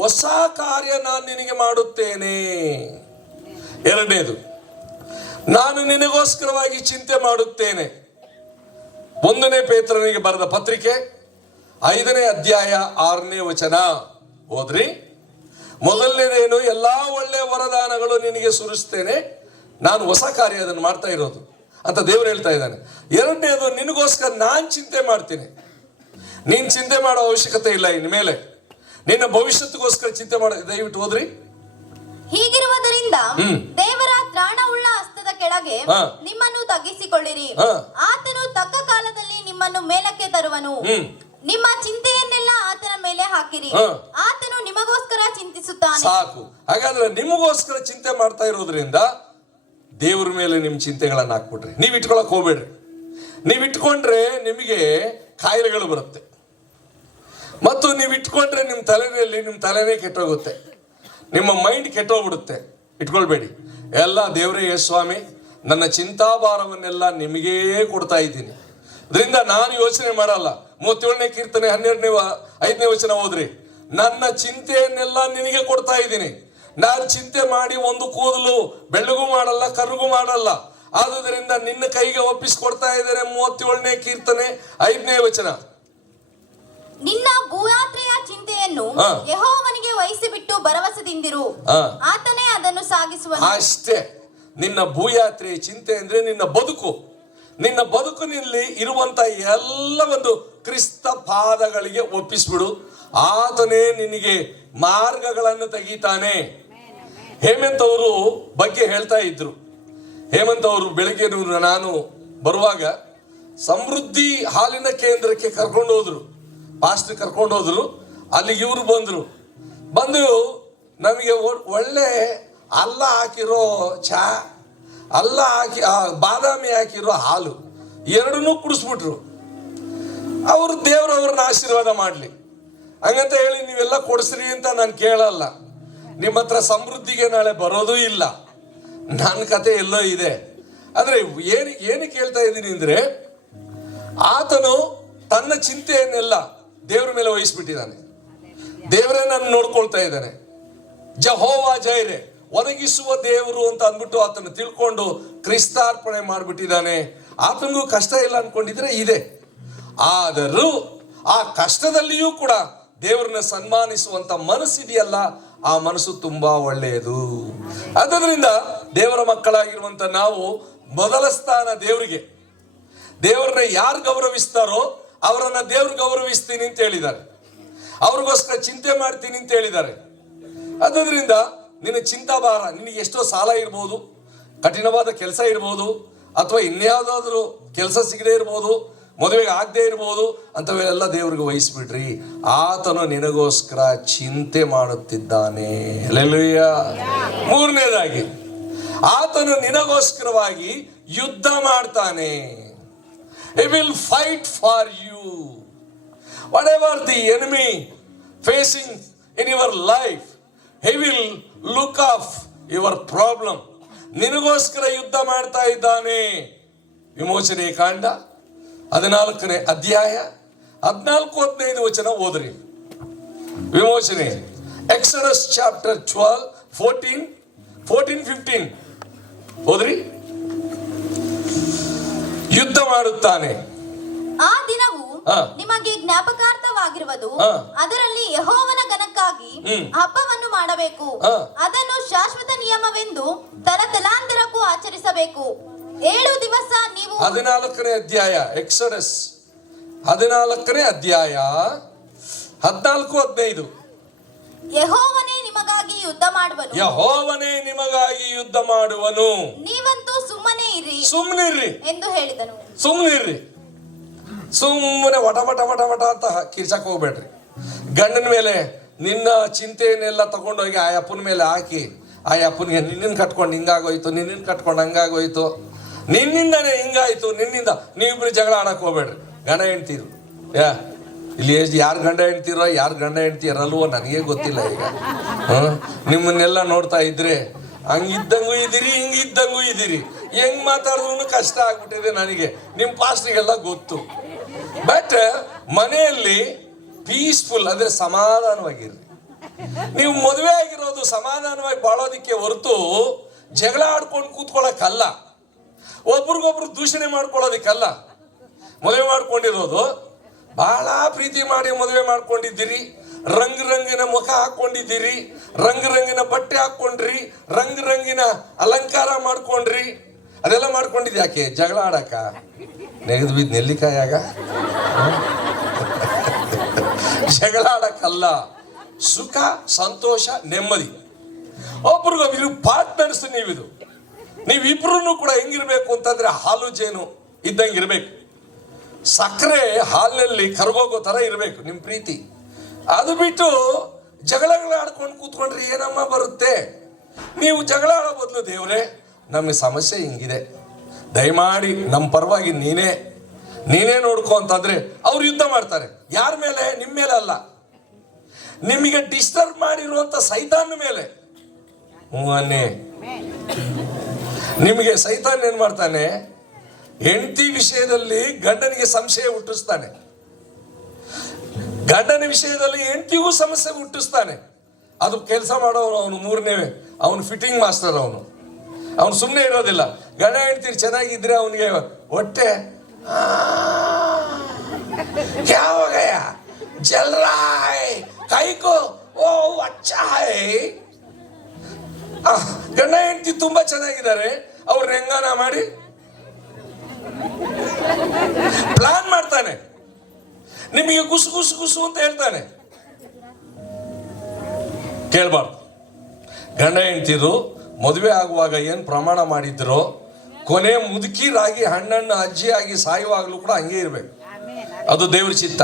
ಹೊಸ ಕಾರ್ಯ ನಾನು ನಿನಗೆ ಮಾಡುತ್ತೇನೆ. 2ನೇದು, ನಾನು ನಿನಗೋಸ್ಕರವಾಗಿ ಚಿಂತೆ ಮಾಡುತ್ತೇನೆ. 1ನೇ ಪೇತ್ರನಿಗೆ ಬರೆದ ಪತ್ರಿಕೆ 5ನೇ ಅಧ್ಯಾಯ 6ನೇ ವಚನ ಓದ್ರಿ. ಮೊದಲನೇದೇನು? ಎಲ್ಲಾ ಒಳ್ಳೆ ವರದಾನಗಳು ನಿನಗೆ ಸುರಿಸ್ತೇನೆ. ನಾನು ಹೊಸ ಕಾರ್ಯ ಅದನ್ನು ಮಾಡ್ತಾ ಇರೋದು ಅಂತ ದೇವರು ಹೇಳ್ತಾ ಇದ್ದಾನೆ. 2ನೇದು, ನಿನಗೋಸ್ಕರ ನಾನು ಚಿಂತೆ ಮಾಡ್ತೀನಿ. ನೀನ್ ಚಿಂತೆ ಮಾಡೋ ಅವಶ್ಯಕತೆ ಇಲ್ಲ. ಇನ್ಮೇಲೆ ನಿನ್ನ ಭವಿಷ್ಯತ್ಗೋಸ್ಕರ ಚಿಂತೆ ಮಾಡ. ದಯವಿಟ್ಟು ಹೋದ್ರಿ. ಹೀಗಿರುವುದರಿಂದ ದೇವರ ತ್ರಾಣವುಳ್ಳ ಹಸ್ತದ ಕೆಳಗೆ ನಿಮ್ಮನ್ನು ತಗ್ಗಿಸಿಕೊಳ್ಳಿರಿ. ಆತನು ತಕ್ಕ ಕಾಲದಲ್ಲಿ ನಿಮ್ಮನ್ನು ಮೇಲಕ್ಕೆ ತರುವನು. ನಿಮ್ಮ ಚಿಂತೆಯನ್ನೆಲ್ಲ ಆತನ ಮೇಲೆ ಹಾಕಿರಿ, ಆತನು ನಿಮಗೋಸ್ಕರ ಚಿಂತಿಸುತ್ತಾನೆ. ಸಾಕು. ಹಾಗಾದ್ರೆ ನಿಮಗೋಸ್ಕರ ಚಿಂತೆ ಮಾಡ್ತಾ ಇರೋದ್ರಿಂದ ದೇವ್ರ ಮೇಲೆ ನಿಮ್ ಚಿಂತೆಗಳನ್ನ ಹಾಕ್ಬಿಟ್ರಿ. ನೀವ್ ಇಟ್ಕೊಳಕ್ ಹೋಗ್ಬೇಡ್ರಿ. ನೀವ್ ಇಟ್ಕೊಂಡ್ರೆ ನಿಮಗೆ ಕಾಯಿಲೆಗಳು ಬರುತ್ತೆ. ಮತ್ತು ನೀವು ಇಟ್ಕೊಂಡ್ರೆ ನಿಮ್ಮ ತಲೆನೇ ಕೆಟ್ಟೋಗುತ್ತೆ, ನಿಮ್ಮ ಮೈಂಡ್ ಕೆಟ್ಟೋಗ್ಬಿಡುತ್ತೆ. ಇಟ್ಕೊಳ್ಬೇಡಿ. ಎಲ್ಲ ದೇವರೇ ಸ್ವಾಮಿ, ನನ್ನ ಚಿಂತಾಭಾರವನ್ನೆಲ್ಲ ನಿಮಗೇ ಕೊಡ್ತಾ ಇದ್ದೀನಿ. ಅದರಿಂದ ನಾನು ಯೋಚನೆ ಮಾಡಲ್ಲ. 37ನೇ ಕೀರ್ತನೆ 5ನೇ ವಚನ ಓದ್ರಿ. ನನ್ನ ಚಿಂತೆಯನ್ನೆಲ್ಲ ನಿನಗೆ ಕೊಡ್ತಾ ಇದ್ದೀನಿ. ನಾನು ಚಿಂತೆ ಮಾಡಿ ಒಂದು ಕೂದಲು ಬೆಳ್ಳಗೂ ಮಾಡಲ್ಲ, ಕರ್ರಿಗೂ ಮಾಡಲ್ಲ. ಆದುದರಿಂದ ನಿನ್ನ ಕೈಗೆ ಒಪ್ಪಿಸಿಕೊಡ್ತಾ ಇದ್ದೇನೆ. 37ನೇ ಕೀರ್ತನೆ 5ನೇ ವಚನ. ನಿನ್ನ ಭೂಯಾತ್ರೆಯ ಚಿಂತೆಯನ್ನು ಯೆಹೋವನಿಗೆ ವಹಿಸಿಬಿಟ್ಟು ಭರವಸೆದಿಂದಿರು, ಆತನೇ ಅದನ್ನು ಸಾಗಿಸುವನು. ಅಷ್ಟೇ. ನಿನ್ನ ಭೂಯಾತ್ರೆಯ ಚಿಂತೆ ಅಂದ್ರೆ ನಿನ್ನ ಬದುಕಿನಲ್ಲಿ ಇರುವಂತ ಎಲ್ಲವೊಂದು ಕ್ರಿಸ್ತ ಪಾದಗಳಿಗೆ ಒಪ್ಪಿಸ್ಬಿಡು. ಆತನೇ ನಿನಗೆ ಮಾರ್ಗಗಳನ್ನು ತೆಗಿತಾನೆ. ಹೇಮಂತ್ ಅವರು ಬಗ್ಗೆ ಹೇಳ್ತಾ ಇದ್ರು. ಹೇಮಂತ್ ಅವರು ಬೆಳಗ್ಗೆ ನಾನು ಬರುವಾಗ ಸಮೃದ್ಧಿ ಹಾಲಿನ ಕೇಂದ್ರಕ್ಕೆ ಕರ್ಕೊಂಡು ಹೋದ್ರು. ಪಾಸ್ಟರ್ ಕರ್ಕೊಂಡು ಹೋದ್ರು. ಅಲ್ಲಿಗೆ ಇವರು ಬಂದು ನಮಗೆ ಒಳ್ಳೆ ಅಲ್ಲ ಹಾಕಿರೋ ಚಾ, ಬಾದಾಮಿ ಹಾಕಿರೋ ಹಾಲು ಎರಡನ್ನೂ ಕುಡಿಸ್ಬಿಟ್ರು. ಅವರು ದೇವರವ್ರನ್ನ ಆಶೀರ್ವಾದ ಮಾಡ್ಲಿ ಹಂಗಂತ ಹೇಳಿ ನೀವೆಲ್ಲ ಕೊಡಿಸ್ರಿ ಅಂತ ನಾನು ಕೇಳಲ್ಲ. ನಿಮ್ಮ ಹತ್ರ ಸಮೃದ್ಧಿಗೆ ನಾಳೆ ಬರೋದೂ ಇಲ್ಲ. ನನ್ನ ಕತೆ ಎಲ್ಲೋ ಇದೆ. ಆದ್ರೆ ಏನು ಕೇಳ್ತಾ ಇದ್ದೀನಿ ಅಂದ್ರೆ, ಆತನು ತನ್ನ ಚಿಂತೆಯನ್ನೆಲ್ಲ ದೇವರ ಮೇಲೆ ವಹಿಸ್ಬಿಟ್ಟಿದ್ದಾನೆ. ದೇವರೇ ನಾನು ನೋಡ್ಕೊಳ್ತಾ ಇದ್ದಾನೆ. ಜಹೋವಾ ಜೈರೆ, ಒದಗಿಸುವ ದೇವರು ಅಂತ ಅಂದ್ಬಿಟ್ಟು ಆತನ ತಿಳ್ಕೊಂಡು ಕ್ರಿಸ್ತಾರ್ಪಣೆ ಮಾಡ್ಬಿಟ್ಟಿದ್ದಾನೆ. ಆತನಿಗೂ ಕಷ್ಟ ಇಲ್ಲ ಅನ್ಕೊಂಡಿದ್ರೆ ಇದೆ. ಆದರೂ ಆ ಕಷ್ಟದಲ್ಲಿಯೂ ಕೂಡ ದೇವರನ್ನ ಸನ್ಮಾನಿಸುವಂತ ಮನಸ್ಸಿದೆಯಲ್ಲ, ಆ ಮನಸ್ಸು ತುಂಬಾ ಒಳ್ಳೆಯದು. ಆದ್ದರಿಂದ ದೇವರ ಮಕ್ಕಳಾಗಿರುವಂತ ನಾವು ಮೊದಲ ಸ್ಥಾನ ದೇವರಿಗೆ. ದೇವರನ್ನ ಯಾರು ಗೌರವಿಸ್ತಾರೋ ಅವರನ್ನ ದೇವ್ರು ಗೌರವಿಸ್ತೀನಿ ಅಂತ ಹೇಳಿದ್ದಾರೆ. ಅವ್ರಿಗೋಸ್ಕರ ಚಿಂತೆ ಮಾಡ್ತೀನಿ ಅಂತ ಹೇಳಿದ್ದಾರೆ. ಅದರಿಂದ ನಿನ್ನ ಚಿಂತಾಭಾರ, ನಿನಗೆ ಎಷ್ಟೋ ಸಾಲ ಇರ್ಬೋದು, ಕಠಿಣವಾದ ಕೆಲಸ ಇರ್ಬೋದು, ಅಥವಾ ಇನ್ಯಾವುದಾದ್ರೂ ಕೆಲಸ ಸಿಗದೆ ಇರ್ಬೋದು, ಮದುವೆಗೆ ಆಗದೆ ಇರ್ಬೋದು, ಅಂಥವೆಲ್ಲ ದೇವ್ರಿಗೆ ವಹಿಸ್ಬಿಡ್ರಿ. ಆತನು ನಿನಗೋಸ್ಕರ ಚಿಂತೆ ಮಾಡುತ್ತಿದ್ದಾನೆ. ಹಲ್ಲೆಲೂಯಾ. ಮೂರನೇದಾಗಿ, ಆತನು ನಿನಗೋಸ್ಕರವಾಗಿ ಯುದ್ಧ ಮಾಡ್ತಾನೆ. He will fight for you. Whatever the enemy facing in your life, he will look off your problem. ನಿನಗೋಸ್ಕರ ಯುದ್ಧ ಮಾಡ್ತಾ ಇದ್ದಾನೆ. ವಿಮೋಚನೆ ಕಾಂಡ 14ನೇ ಅಧ್ಯಾಯ 14-15 ವಚನ ಓದ್ರಿ. ವಿಮೋಚನೆ, ಎಕ್ಸಡಸ್ ಚಾಪ್ಟರ್ 12, 14, 15 ಓದ್ರಿ. ಯುದ್ಧ ಮಾಡುತ್ತಾನೆ. ಆ ದಿನವು ನಿಮಗೆ ಜ್ಞಾಪಕಾರ್ಥವಾಗಿರುವುದು. ಅದರಲ್ಲಿ ಯೆಹೋವನ ಘನಕ್ಕಾಗಿ ಹಬ್ಬವನ್ನು ಮಾಡಬೇಕು. ಅದನ್ನು ಶಾಶ್ವತ ನಿಯಮವೆಂದು ತಲತಲಾಂತರಕ್ಕೂ ಆಚರಿಸಬೇಕು. 7 ದಿವಸ ನೀವು 14ನೇ ಅಧ್ಯಾಯ, ಎಕ್ಸಡಸ್ 14ನೇ ಅಧ್ಯಾಯ 14-15. ಯೆಹೋವನೇ ನಿಮಗಾಗಿ ಯುದ್ಧ ಮಾಡುವನು. ಯೆಹೋವನೇ ನಿಮಗಾಗಿ ಯುದ್ಧ ಮಾಡುವನು. ನೀವಂತೂ ಸುಮ್ಮನಿರ್ರಿ ಎಂದು ಹೇಳಿದನು. ಸುಮ್ಮನಿರ್ರಿ. ಸುಮ್ಮನೆ ವಟ ಅಂತ ಕಿರ್ಚಕ್ ಹೋಗ್ಬೇಡ್ರಿ. ಗಂಡನ ಮೇಲೆ ನಿನ್ನ ಚಿಂತೆಯನ್ನೆಲ್ಲ ತಗೊಂಡೋಗಿ ಆ ಅಪ್ಪನ ಮೇಲೆ ಹಾಕಿ, ಆ ಅಪ್ಪನಿಗೆ ನಿನ್ನನ್ನು ಕಟ್ಕೊಂಡು ಹಿಂಗಾಗೋಯ್ತು, ನಿನ್ನನ್ನು ಕಟ್ಕೊಂಡು ಹಂಗಾಗೋಯ್ತು, ನಿನ್ನಿಂದನೇ ಹಿಂಗಾಯ್ತು, ನಿನ್ನಿಂದ ನೀವಿಬ್ರು ಜಗಳ ಆಡಕ್ ಹೋಗ್ಬೇಡ್ರಿ. ಗಂಡ ಹೆಂಡ್ತೀರು ಇಲ್ಲಿ ಯಾರು ಗಂಡ ಹೆಂಡ್ತಿರೋ ಯಾರು ಗಂಡ ಹೆಂಡ್ತಿರಲ್ವೋ ನನಗೆ ಗೊತ್ತಿಲ್ಲ. ಈಗ ನಿಮ್ಮನ್ನೆಲ್ಲ ನೋಡ್ತಾ ಇದ್ರೆ ಹಂಗಿದ್ದಂಗೂ ಇದ್ದೀರಿ, ಹಿಂಗಿದ್ದಂಗೂ ಇದ್ದೀರಿ. ಹೆಂಗ್ ಮಾತಾಡಿದ್ರು ಕಷ್ಟ ಆಗ್ಬಿಟ್ಟಿದೆ ನನಗೆ. ನಿಮ್ಮ ಪಾಸ್ಟ್ರಿಗೆಲ್ಲ ಗೊತ್ತು. ಬಟ್ ಮನೆಯಲ್ಲಿ ಪೀಸ್ಫುಲ್ ಅಂದ್ರೆ ಸಮಾಧಾನವಾಗಿರ್ರಿ. ನೀವು ಮದುವೆ ಆಗಿರೋದು ಸಮಾಧಾನವಾಗಿ ಬಾಳೋದಿಕ್ಕೆ ಹೊರತು ಜಗಳ ಆಡ್ಕೊಂಡು ಕೂತ್ಕೊಳ್ಳೋಕ್ಕಲ್ಲ, ಒಬ್ರಿಗೊಬ್ರು ದೂಷಣೆ ಮಾಡ್ಕೊಳ್ಳೋದಿಕ್ಕಲ್ಲ. ಮದುವೆ ಮಾಡ್ಕೊಂಡಿರೋದು ಬಹಳ ಪ್ರೀತಿ ಮಾಡಿ ಮದುವೆ ಮಾಡ್ಕೊಂಡಿದ್ದೀರಿ, ರಂಗಿನ ಮುಖ ಹಾಕೊಂಡಿದ್ದೀರಿ, ರಂಗಿನ ಬಟ್ಟೆ ಹಾಕೊಂಡ್ರಿ, ರಂಗಿನ ಅಲಂಕಾರ ಮಾಡ್ಕೊಂಡ್ರಿ. ಅದೆಲ್ಲ ಮಾಡ್ಕೊಂಡಿದ್ ಯಾಕೆ? ಜಗಳ ಆಡಕ? ನೆಗೆದು ಬಿದ್ದು ನೆಲ್ಲಿಕಾಯಾಗ? ಜಗಳ ಆಡಕ್ಕಲ್ಲ. ಸುಖ, ಸಂತೋಷ, ನೆಮ್ಮದಿ. ಒಬ್ರಿಗೊಬ್ರು ಪಾರ್ಟ್ನರ್ಸ್ ನೀವಿಬ್ರು ಕೂಡ ಹೆಂಗಿರ್ಬೇಕು ಅಂತಂದ್ರೆ ಹಾಲು ಜೇನು ಇದ್ದಂಗಿರ್ಬೇಕು. ಸಕ್ಕರೆ ಹಾಲಿನಲ್ಲಿ ಕರಗೋಗೋ ತರ ಇರಬೇಕು ನಿಮ್ಮ ಪ್ರೀತಿ. ಅದು ಬಿಟ್ಟು ಜಗಳಗಳ ಆಡ್ಕೊಂಡು ಕೂತ್ಕೊಂಡ್ರೆ ಏನಮ್ಮ ಬರುತ್ತೆ? ನೀವು ಜಗಳ ಆಡೋ ಬದಲು, ದೇವ್ರೆ ನಮಗೆ ಸಮಸ್ಯೆ ಹಿಂಗಿದೆ, ದಯಮಾಡಿ ನಮ್ಮ ಪರವಾಗಿ ನೀನೇ ನೋಡ್ಕೊ ಅಂತಂದ್ರೆ ಅವ್ರು ಯುದ್ಧ ಮಾಡ್ತಾರೆ. ಯಾರ ಮೇಲೆ? ನಿಮ್ಮ ಮೇಲೆ ಅಲ್ಲ, ನಿಮಗೆ ಡಿಸ್ಟರ್ಬ್ ಮಾಡಿರುವಂತ ಸೈತಾನ್ ಮೇಲೆ. ಅನ್ನೇ ನಿಮಗೆ ಸೈತಾನ್ ಏನ್ ಮಾಡ್ತಾನೆ? ಹೆಂಡತಿ ವಿಷಯದಲ್ಲಿ ಗಂಡನಿಗೆ ಸಂಶಯ ಹುಟ್ಟಿಸ್ತಾನೆ, ಗಂಡನ ವಿಷಯದಲ್ಲಿ ಹೆಂಡತಿಗೂ ಸಮಸ್ಯೆ ಹುಟ್ಟಿಸ್ತಾನೆ. ಅದು ಕೆಲಸ ಮಾಡೋನು ಅವನು. ಮೂರನೇ ಅವನು ಫಿಟ್ಟಿಂಗ್ ಮಾಸ್ಟರ್. ಅವನು ಸುಮ್ಮನೆ ಇರೋದಿಲ್ಲ. ಗಂಡ ಹೆಂಡ್ತೀರಿ ಚೆನ್ನಾಗಿದ್ರೆ ಅವನಿಗೆ ಹೊಟ್ಟೆ ಯಾವಾಗಯ್ಯ ಜಲ್ರಾಯ್ ಕೈಕೋ ಓ ಅಚ್ಚಾಯ್. ಗಂಡ ಹೆಂಡತಿ ತುಂಬಾ ಚೆನ್ನಾಗಿದ್ದಾರೆ, ಅವ್ರನ್ನ ಹೆಂಗಾನ ಮಾಡಿ ಪ್ಲಾನ್ ಮಾಡ್ತಾನೆ. ನಿಮಗೆ ಗುಸು ಅಂತ ಹೇಳ್ತಾನೆ. ಕೇಳ್ಬಾರ್ದು. ಗಂಡ ಹೆಂಡ್ತಿರು ಮದುವೆ ಆಗುವಾಗ ಏನ್ ಪ್ರಮಾಣ ಮಾಡಿದ್ರು, ಕೊನೆ ಮುದುಕಿರಾಗಿ ಹಣ್ಣನ್ನು ಅಜ್ಜಿಯಾಗಿ ಸಾಯುವಾಗಲೂ ಕೂಡ ಹಂಗೆ ಇರ್ಬೇಕು. ಅದು ದೇವ್ರ ಚಿತ್ತ.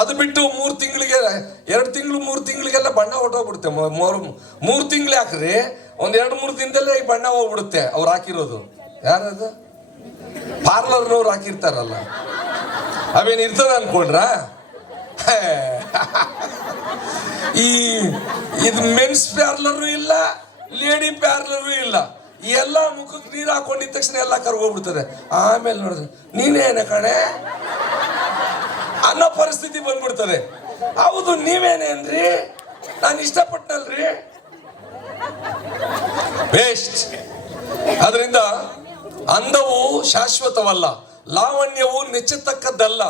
ಅದು ಬಿಟ್ಟು 3 ತಿಂಗಳಿಗೆ 2 ತಿಂಗಳು 3 ತಿಂಗಳಿಗೆಲ್ಲ ಬಣ್ಣ ಹೊಟ್ಟೋಗ್ಬಿಡುತ್ತೆ. 3 ತಿಂಗಳು ಯಾಕ್ರಿ, ಒಂದ್ 2-3 ದಿನದಲ್ಲೇ ಈ ಬಣ್ಣ ಹೋಗ್ಬಿಡುತ್ತೆ. ಅವ್ರು ಹಾಕಿರೋದು ಯಾರದು? ಪಾರ್ಲರ್ನವ್ರು ಹಾಕಿರ್ತಾರಲ್ಲ, ಅವೇನು ಇರ್ತದ ಅನ್ಕೊಂಡ್ರ? ಇದು ಮೆನ್ಸ್ ಪಾರ್ಲರು ಇಲ್ಲ, ಲೇಡಿ ಪಾರ್ಲರು ಇಲ್ಲ. ಎಲ್ಲ ಮುಖಕ್ಕೆ ನೀರು ಹಾಕೊಂಡಿದ ತಕ್ಷಣ ಎಲ್ಲ ಕರ್ಗೋಗ್ಬಿಡ್ತದೆ. ಆಮೇಲೆ ನೋಡಿದ್ರೆ ನೀನೇನ ಕಣೆ ಅನ್ನೋ ಪರಿಸ್ಥಿತಿ ಬಂದ್ಬಿಡ್ತದೆ. ಹೌದು, ನೀವೇನೇನ್ರಿ, ನಾನು ಇಷ್ಟಪಟ್ಟನಲ್ರಿ, ವೇಸ್ಟ್. ಅದರಿಂದ ಅಂದವು ಶಾಶ್ವತವಲ್ಲ, ಲಾವಣ್ಯವು ನೆಚ್ಚತಕ್ಕದ್ದಲ್ಲ.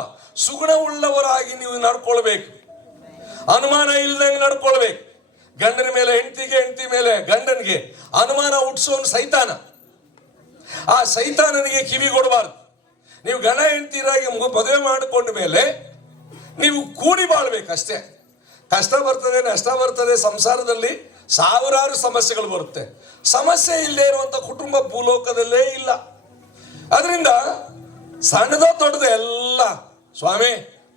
ಸುಗುಣವುಳ್ಳವರಾಗಿ ನೀವು ನಡ್ಕೊಳ್ಬೇಕು, ಅನುಮಾನ ಇಲ್ಲದಂಗೆ ನಡ್ಕೊಳ್ಬೇಕು. ಗಂಡನ ಮೇಲೆ ಹೆಂಡತಿಗೆ, ಹೆಂಡತಿ ಮೇಲೆ ಗಂಡನಿಗೆ ಅನುಮಾನ ಹುಟ್ಟಿಸೋನು ಸೈತಾನ. ಆ ಸೈತಾನನಿಗೆ ಕಿವಿ ಕೊಡಬಾರ್ದು. ನೀವು ಗಂಡ ಹೆಂಡತಿರಾಗಿ ಮದುವೆ ಮಾಡಿಕೊಂಡ ಮೇಲೆ ನೀವು ಕೂಡಿ ಬಾಳ್ಬೇಕಷ್ಟೇ. ಕಷ್ಟ ಬರ್ತದೆ, ನಷ್ಟ ಬರ್ತದೆ, ಸಂಸಾರದಲ್ಲಿ ಸಾವಿರಾರು ಸಮಸ್ಯೆಗಳು ಬರುತ್ತೆ. ಸಮಸ್ಯೆ ಇಲ್ಲೇ ಇರುವಂಥ ಕುಟುಂಬ ಭೂಲೋಕದಲ್ಲೇ ಇಲ್ಲ. ಅದರಿಂದ ಸಣ್ಣದೋ ದೊಡ್ಡದು ಎಲ್ಲ ಸ್ವಾಮಿ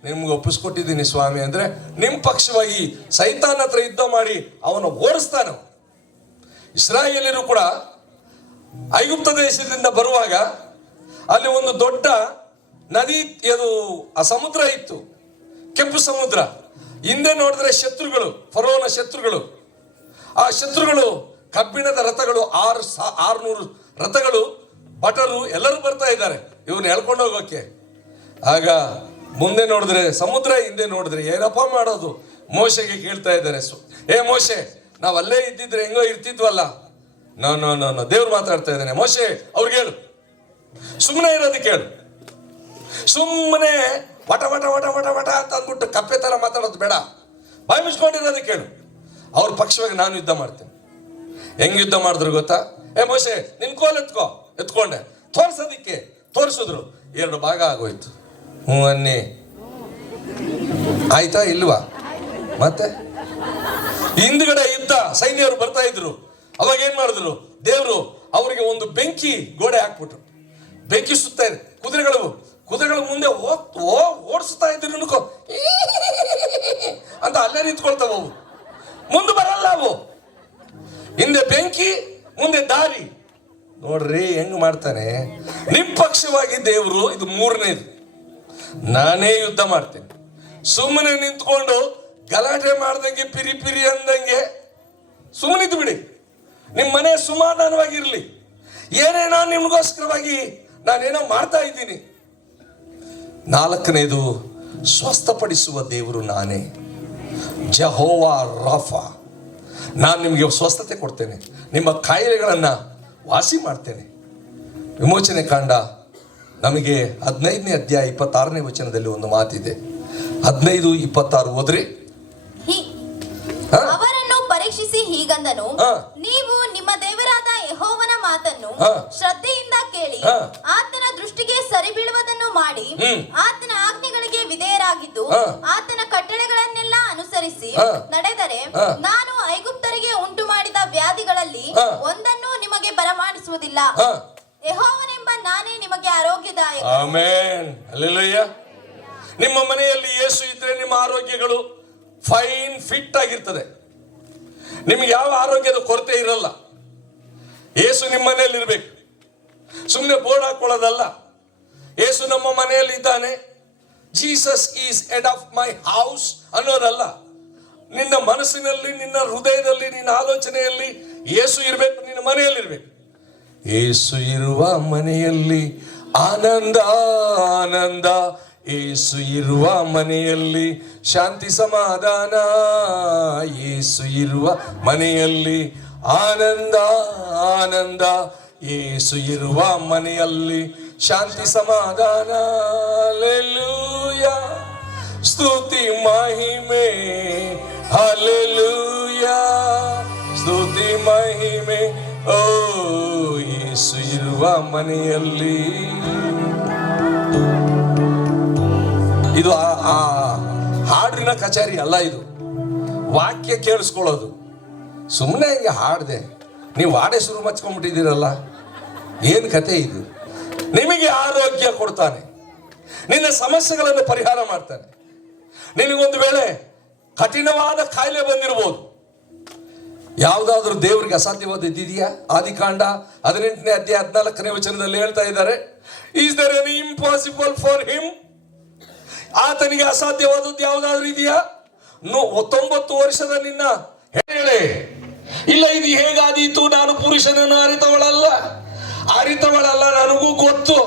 ನಿಮ್ಗೆ ಒಪ್ಪಿಸ್ಕೊಟ್ಟಿದ್ದೀನಿ ಸ್ವಾಮಿ ಅಂದರೆ ನಿಮ್ಮ ಪಕ್ಷವಾಗಿ ಸೈತಾನ್ ಹತ್ರ ಯುದ್ಧ ಮಾಡಿ ಅವನು ಓಡಿಸ್ತಾನೆ. ಇಸ್ರಾಯೇಲರು ಕೂಡ ಐಗುಪ್ತ ದೇಶದಿಂದ ಬರುವಾಗ ಅಲ್ಲಿ ಒಂದು ದೊಡ್ಡ ನದಿ, ಅದು ಆ ಸಮುದ್ರ ಇತ್ತು, ಕೆಂಪು ಸಮುದ್ರ. ಹಿಂದೆ ನೋಡಿದ್ರೆ ಶತ್ರುಗಳು, ಫರೋನ ಶತ್ರುಗಳು. ಆ ಶತ್ರುಗಳು ಕಬ್ಬಿಣದ ರಥಗಳು, 600 ರಥಗಳು, ಭಟರು ಎಲ್ಲರೂ ಬರ್ತಾ ಇದ್ದಾರೆ ಇವನ್ನ ಎಳ್ಕೊಂಡು ಹೋಗೋಕೆ. ಆಗ ಮುಂದೆ ನೋಡಿದ್ರೆ ಸಮುದ್ರ, ಹಿಂದೆ ನೋಡಿದ್ರೆ ಏನಪ್ಪ ಮಾಡೋದು? ಮೋಶೆಗೆ ಕೇಳ್ತಾ ಇದ್ದಾರೆ, ಮೋಶೆ ನಾವು ಅಲ್ಲೇ ಇದ್ದಿದ್ರೆ ಹೆಂಗೋ ಇರ್ತಿದ್ವಲ್ಲ. ನೋ ನೋ ನೋ ನೋ ದೇವ್ರು ಮಾತಾಡ್ತಾ ಇದ್ದಾನೆ. ಮೋಶೆ ಅವ್ರಿಗೆ ಹೇಳು, ಸುಮ್ಮನೆ ಇರೋದಕ್ಕೆ ಹೇಳು, ಸುಮ್ಮನೆ ವಟ ವಟ ವಟ ವಟ ವಟ ಅಂತ ಅಂದ್ಬಿಟ್ಟು ಕಪ್ಪೆ ತರ ಮಾತಾಡೋದು ಬೇಡ, ಬಾಯಿ ಮುಚ್ಕೊಂಡಿರೋದಕ್ಕೆ ಹೇಳು. ಅವ್ರ ಪಕ್ಷವಾಗಿ ನಾನು ಯುದ್ಧ ಮಾಡ್ತೇನೆ. ಹೆಂಗ್ ಯುದ್ಧ ಮಾಡಿದ್ರು ಗೊತ್ತಾ? ಮೋಶೆ ನಿನ್ ಕೋಲ್ ಎತ್ಕೊಂಡೆ, ತೋರ್ಸೋದಿಕ್ಕೆ ತೋರಿಸಿದ್ರು. 2 ಭಾಗ ಆಗೋಯ್ತು. ಅನ್ನಿ ಆಯ್ತಾ ಇಲ್ವಾ? ಮತ್ತೆ ಹಿಂದ್ಗಡೆ ಯುದ್ಧ ಸೈನ್ಯರು ಬರ್ತಾ ಇದ್ರು. ಅವಾಗ ಏನ್ ಮಾಡಿದ್ರು? ದೇವ್ರು ಅವರಿಗೆ ಒಂದು ಬೆಂಕಿ ಗೋಡೆ ಹಾಕ್ಬಿಟ್ರು. ಬೆಂಕಿ ಸುತ್ತಾ ಇದೆ. ಕುದುರೆಗಳು ಮುಂದೆ ಓಡಿಸ್ತಾ ಇದ್ರು ಅಂತ ಅಲ್ಲೇ ನಿಂತ್ಕೊಳ್ತಾವ. ಅವು ಮುಂದೆ ಬರಲ್ಲ, ಅವು ಹಿಂದೆ ಬೆಂಕಿ, ಮುಂದೆ ದಾರಿ. ನೋಡ್ರಿ ಹೆಂಗ್ ಮಾಡ್ತಾನೆ. ನಿಮ್ ಪಕ್ಷವಾಗಿ ದೇವರು, ಇದು 3ನೇದು, ನಾನೇ ಯುದ್ಧ ಮಾಡ್ತೇನೆ. ಸುಮ್ಮನೆ ನಿಂತ್ಕೊಂಡು ಗಲಾಟೆ ಮಾಡ್ದಂಗೆ, ಪಿರಿ ಪಿರಿ ಅಂದಂಗೆ ಸುಮ್ಮನಿದ್ದು ಬಿಡಿ. ನಿಮ್ಮ ಮನೆ ಸಮಾಧಾನವಾಗಿರ್ಲಿ. ಏನೇನೋ ನಿಮ್ಗೋಸ್ಕರವಾಗಿ ನಾನೇನೋ ಮಾಡ್ತಾ ಇದ್ದೀನಿ. 4ನೇದು, ಸ್ವಸ್ಥಪಡಿಸುವ ದೇವರು ನಾನೇ, ಜೆಹೋವಾ ರಾಫಾ. ನಾನು ನಿಮಗೆ ಸ್ವಸ್ಥತೆ ಕೊಡ್ತೇನೆ, ನಿಮ್ಮ ಕಾಯಿಲೆಗಳನ್ನು ವಾಸಿ ಮಾಡ್ತೇನೆ. ವಿಮೋಚನೆ ಕಾಂಡ ನಮಗೆ 15ನೇ ಅಧ್ಯಾಯ 26ನೇ ವಚನದಲ್ಲಿ ಒಂದು ಮಾತಿದೆ. 15:26 ಓದ್ರಿ. ಅವರನ್ನು ಪರೀಕ್ಷಿಸಿ ಹೀಗಂದನು, ನೀವು ನಿಮ್ಮ ದೇವರಾದ ಯೆಹೋವನ ಮಾತನ್ನು ಶ್ರದ್ಧೆಯಿಂದ ಕೇಳಿ ಆತನ ದೃಷ್ಟಿಗೆ ಸರಿ ಬೀಳುವುದನ್ನು ಮಾಡಿ ಆತನ ಆಜ್ಞೆಗಳಿಗೆ ವಿಧೇಯರಾಗಿದ್ದು ಆತನ ಕಟ್ಟಳೆಗಳನ್ನೆಲ್ಲ ಅನುಸರಿಸಿ ನಡೆದರೆ ನಾನು ಐಗುಪ್ತರಿಗೆ ಉಂಟು ಮಾಡಿದ ವ್ಯಾಧಿಗಳಲ್ಲಿ ಒಂದನ್ನು ನಿಮಗೆ ಬರಮಾಡಿಸುವುದಿಲ್ಲ. ಯೆಹೋವನೆಂಬ ನಾನೇ ನಿಮಗೆ ಆರೋಗ್ಯದಾಯಕ. Amen, hallelujah. ನಿಮ್ಮ ಮನೆಯಲ್ಲಿ ಯೇಸು ಇದ್ರೆ ನಿಮ್ಮ ಆರೋಗ್ಯಗಳು ಫೈನ್ ಫಿಟ್ ಆಗಿರ್ತದೆ. ನಿಮ್ಗೆ ಯಾವ ಆರೋಗ್ಯದ ಕೊರತೆ ಇರಲ್ಲ. ಯೇಸು ನಿಮ್ಮ ಮನೆಯಲ್ಲಿ ಇರ್ಬೇಕು. ಸುಮ್ಮನೆ ಬೋರ್ಡ್ ಹಾಕೊಳ್ಳೋದಲ್ಲ. ಯೇಸು ನಮ್ಮ ಮನೆಯಲ್ಲಿ ಇದ್ದಾನೆ, Jesus is head of my house ಅನ್ನೋದಲ್ಲ. ನಿನ್ನ ಮನಸ್ಸಿನಲ್ಲಿ, ನಿನ್ನ ಹೃದಯದಲ್ಲಿ, ನಿನ್ನ ಆಲೋಚನೆಯಲ್ಲಿ ಯೇಸು ಇರಬೇಕು. ನಿನ್ನ ಮನೆಯಲ್ಲಿ ಇರ್ಬೇಕು. ಯೇಸು ಇರುವ ಮನೆಯಲ್ಲಿ ಆನಂದ ಆನಂದ, ಯೇಸು ಇರುವ ಮನೆಯಲ್ಲಿ ಶಾಂತಿ ಸಮಾಧಾನ, ಯೇಸು ಇರುವ ಮನೆಯಲ್ಲಿ ಆನಂದ ಆನಂದ, ಯೇಸು ಇರುವ ಮನೆಯಲ್ಲಿ ಶಾಂತಿ ಸಮಾಧಾನ. ಹಲ್ಲೆಲೂಯಾ, ಸ್ತುತಿ ಮಹಿಮೆ, ಹಲ್ಲೆಲೂಯಾ, ಸ್ತುತಿ ಮಹಿಮೆ. ಓ ಯೇಸು ಇರುವ ಮನೆಯಲ್ಲಿ. ಇದು ಆ ಹಾಡಿನ ಕಚೇರಿ ಅಲ್ಲ, ಇದು ವಾಕ್ಯ ಕೇಳಿಸ್ಕೊಳ್ಳೋದು. ಸುಮ್ಮನೆ ಹಿಂಗೆ ಹಾಡಿದೆ, ನೀವು ಹಾಡೇ ಶುರು ಮಚ್ಕೊಂಡ್ಬಿಟ್ಟಿದ್ದೀರಲ್ಲ, ಏನು ಕತೆ ಇದು? ನಿಮಗೆ ಆರೋಗ್ಯ ಕೊಡ್ತಾನೆ, ನಿನ್ನ ಸಮಸ್ಯೆಗಳನ್ನು ಪರಿಹಾರ ಮಾಡ್ತಾನೆ. ನಿನಗೊಂದು ವೇಳೆ ಕಠಿಣವಾದ ಕಾಯಿಲೆ ಬಂದಿರಬಹುದು, ಯಾವುದಾದ್ರೂ ದೇವರಿಗೆ ಅಸಾಧ್ಯವಾದದ್ದಿದೆಯಾ? ಆದಿಕಾಂಡ 18ನೇ ಅಧ್ಯಾಯ 14ನೇ ವಚನದಲ್ಲಿ ಹೇಳ್ತಾ ಇದ್ದಾರೆ, is there any impossible for him? ಆತನಿಗೆ ಅಸಾಧ್ಯವಾದದ್ದು ಯಾವುದಾದ್ರೂ ಇದೆಯಾ? 90 ವರ್ಷದ ನಿನ್ನ ಹೇಳೆ ಇಲ್ಲ, ಇದು ಹೇಗಾದೀತು? ನಾನು ಪುರುಷನನ್ನು ಅರಿತವಳಲ್ಲ, ನನಗೂ ಗೊತ್ತು.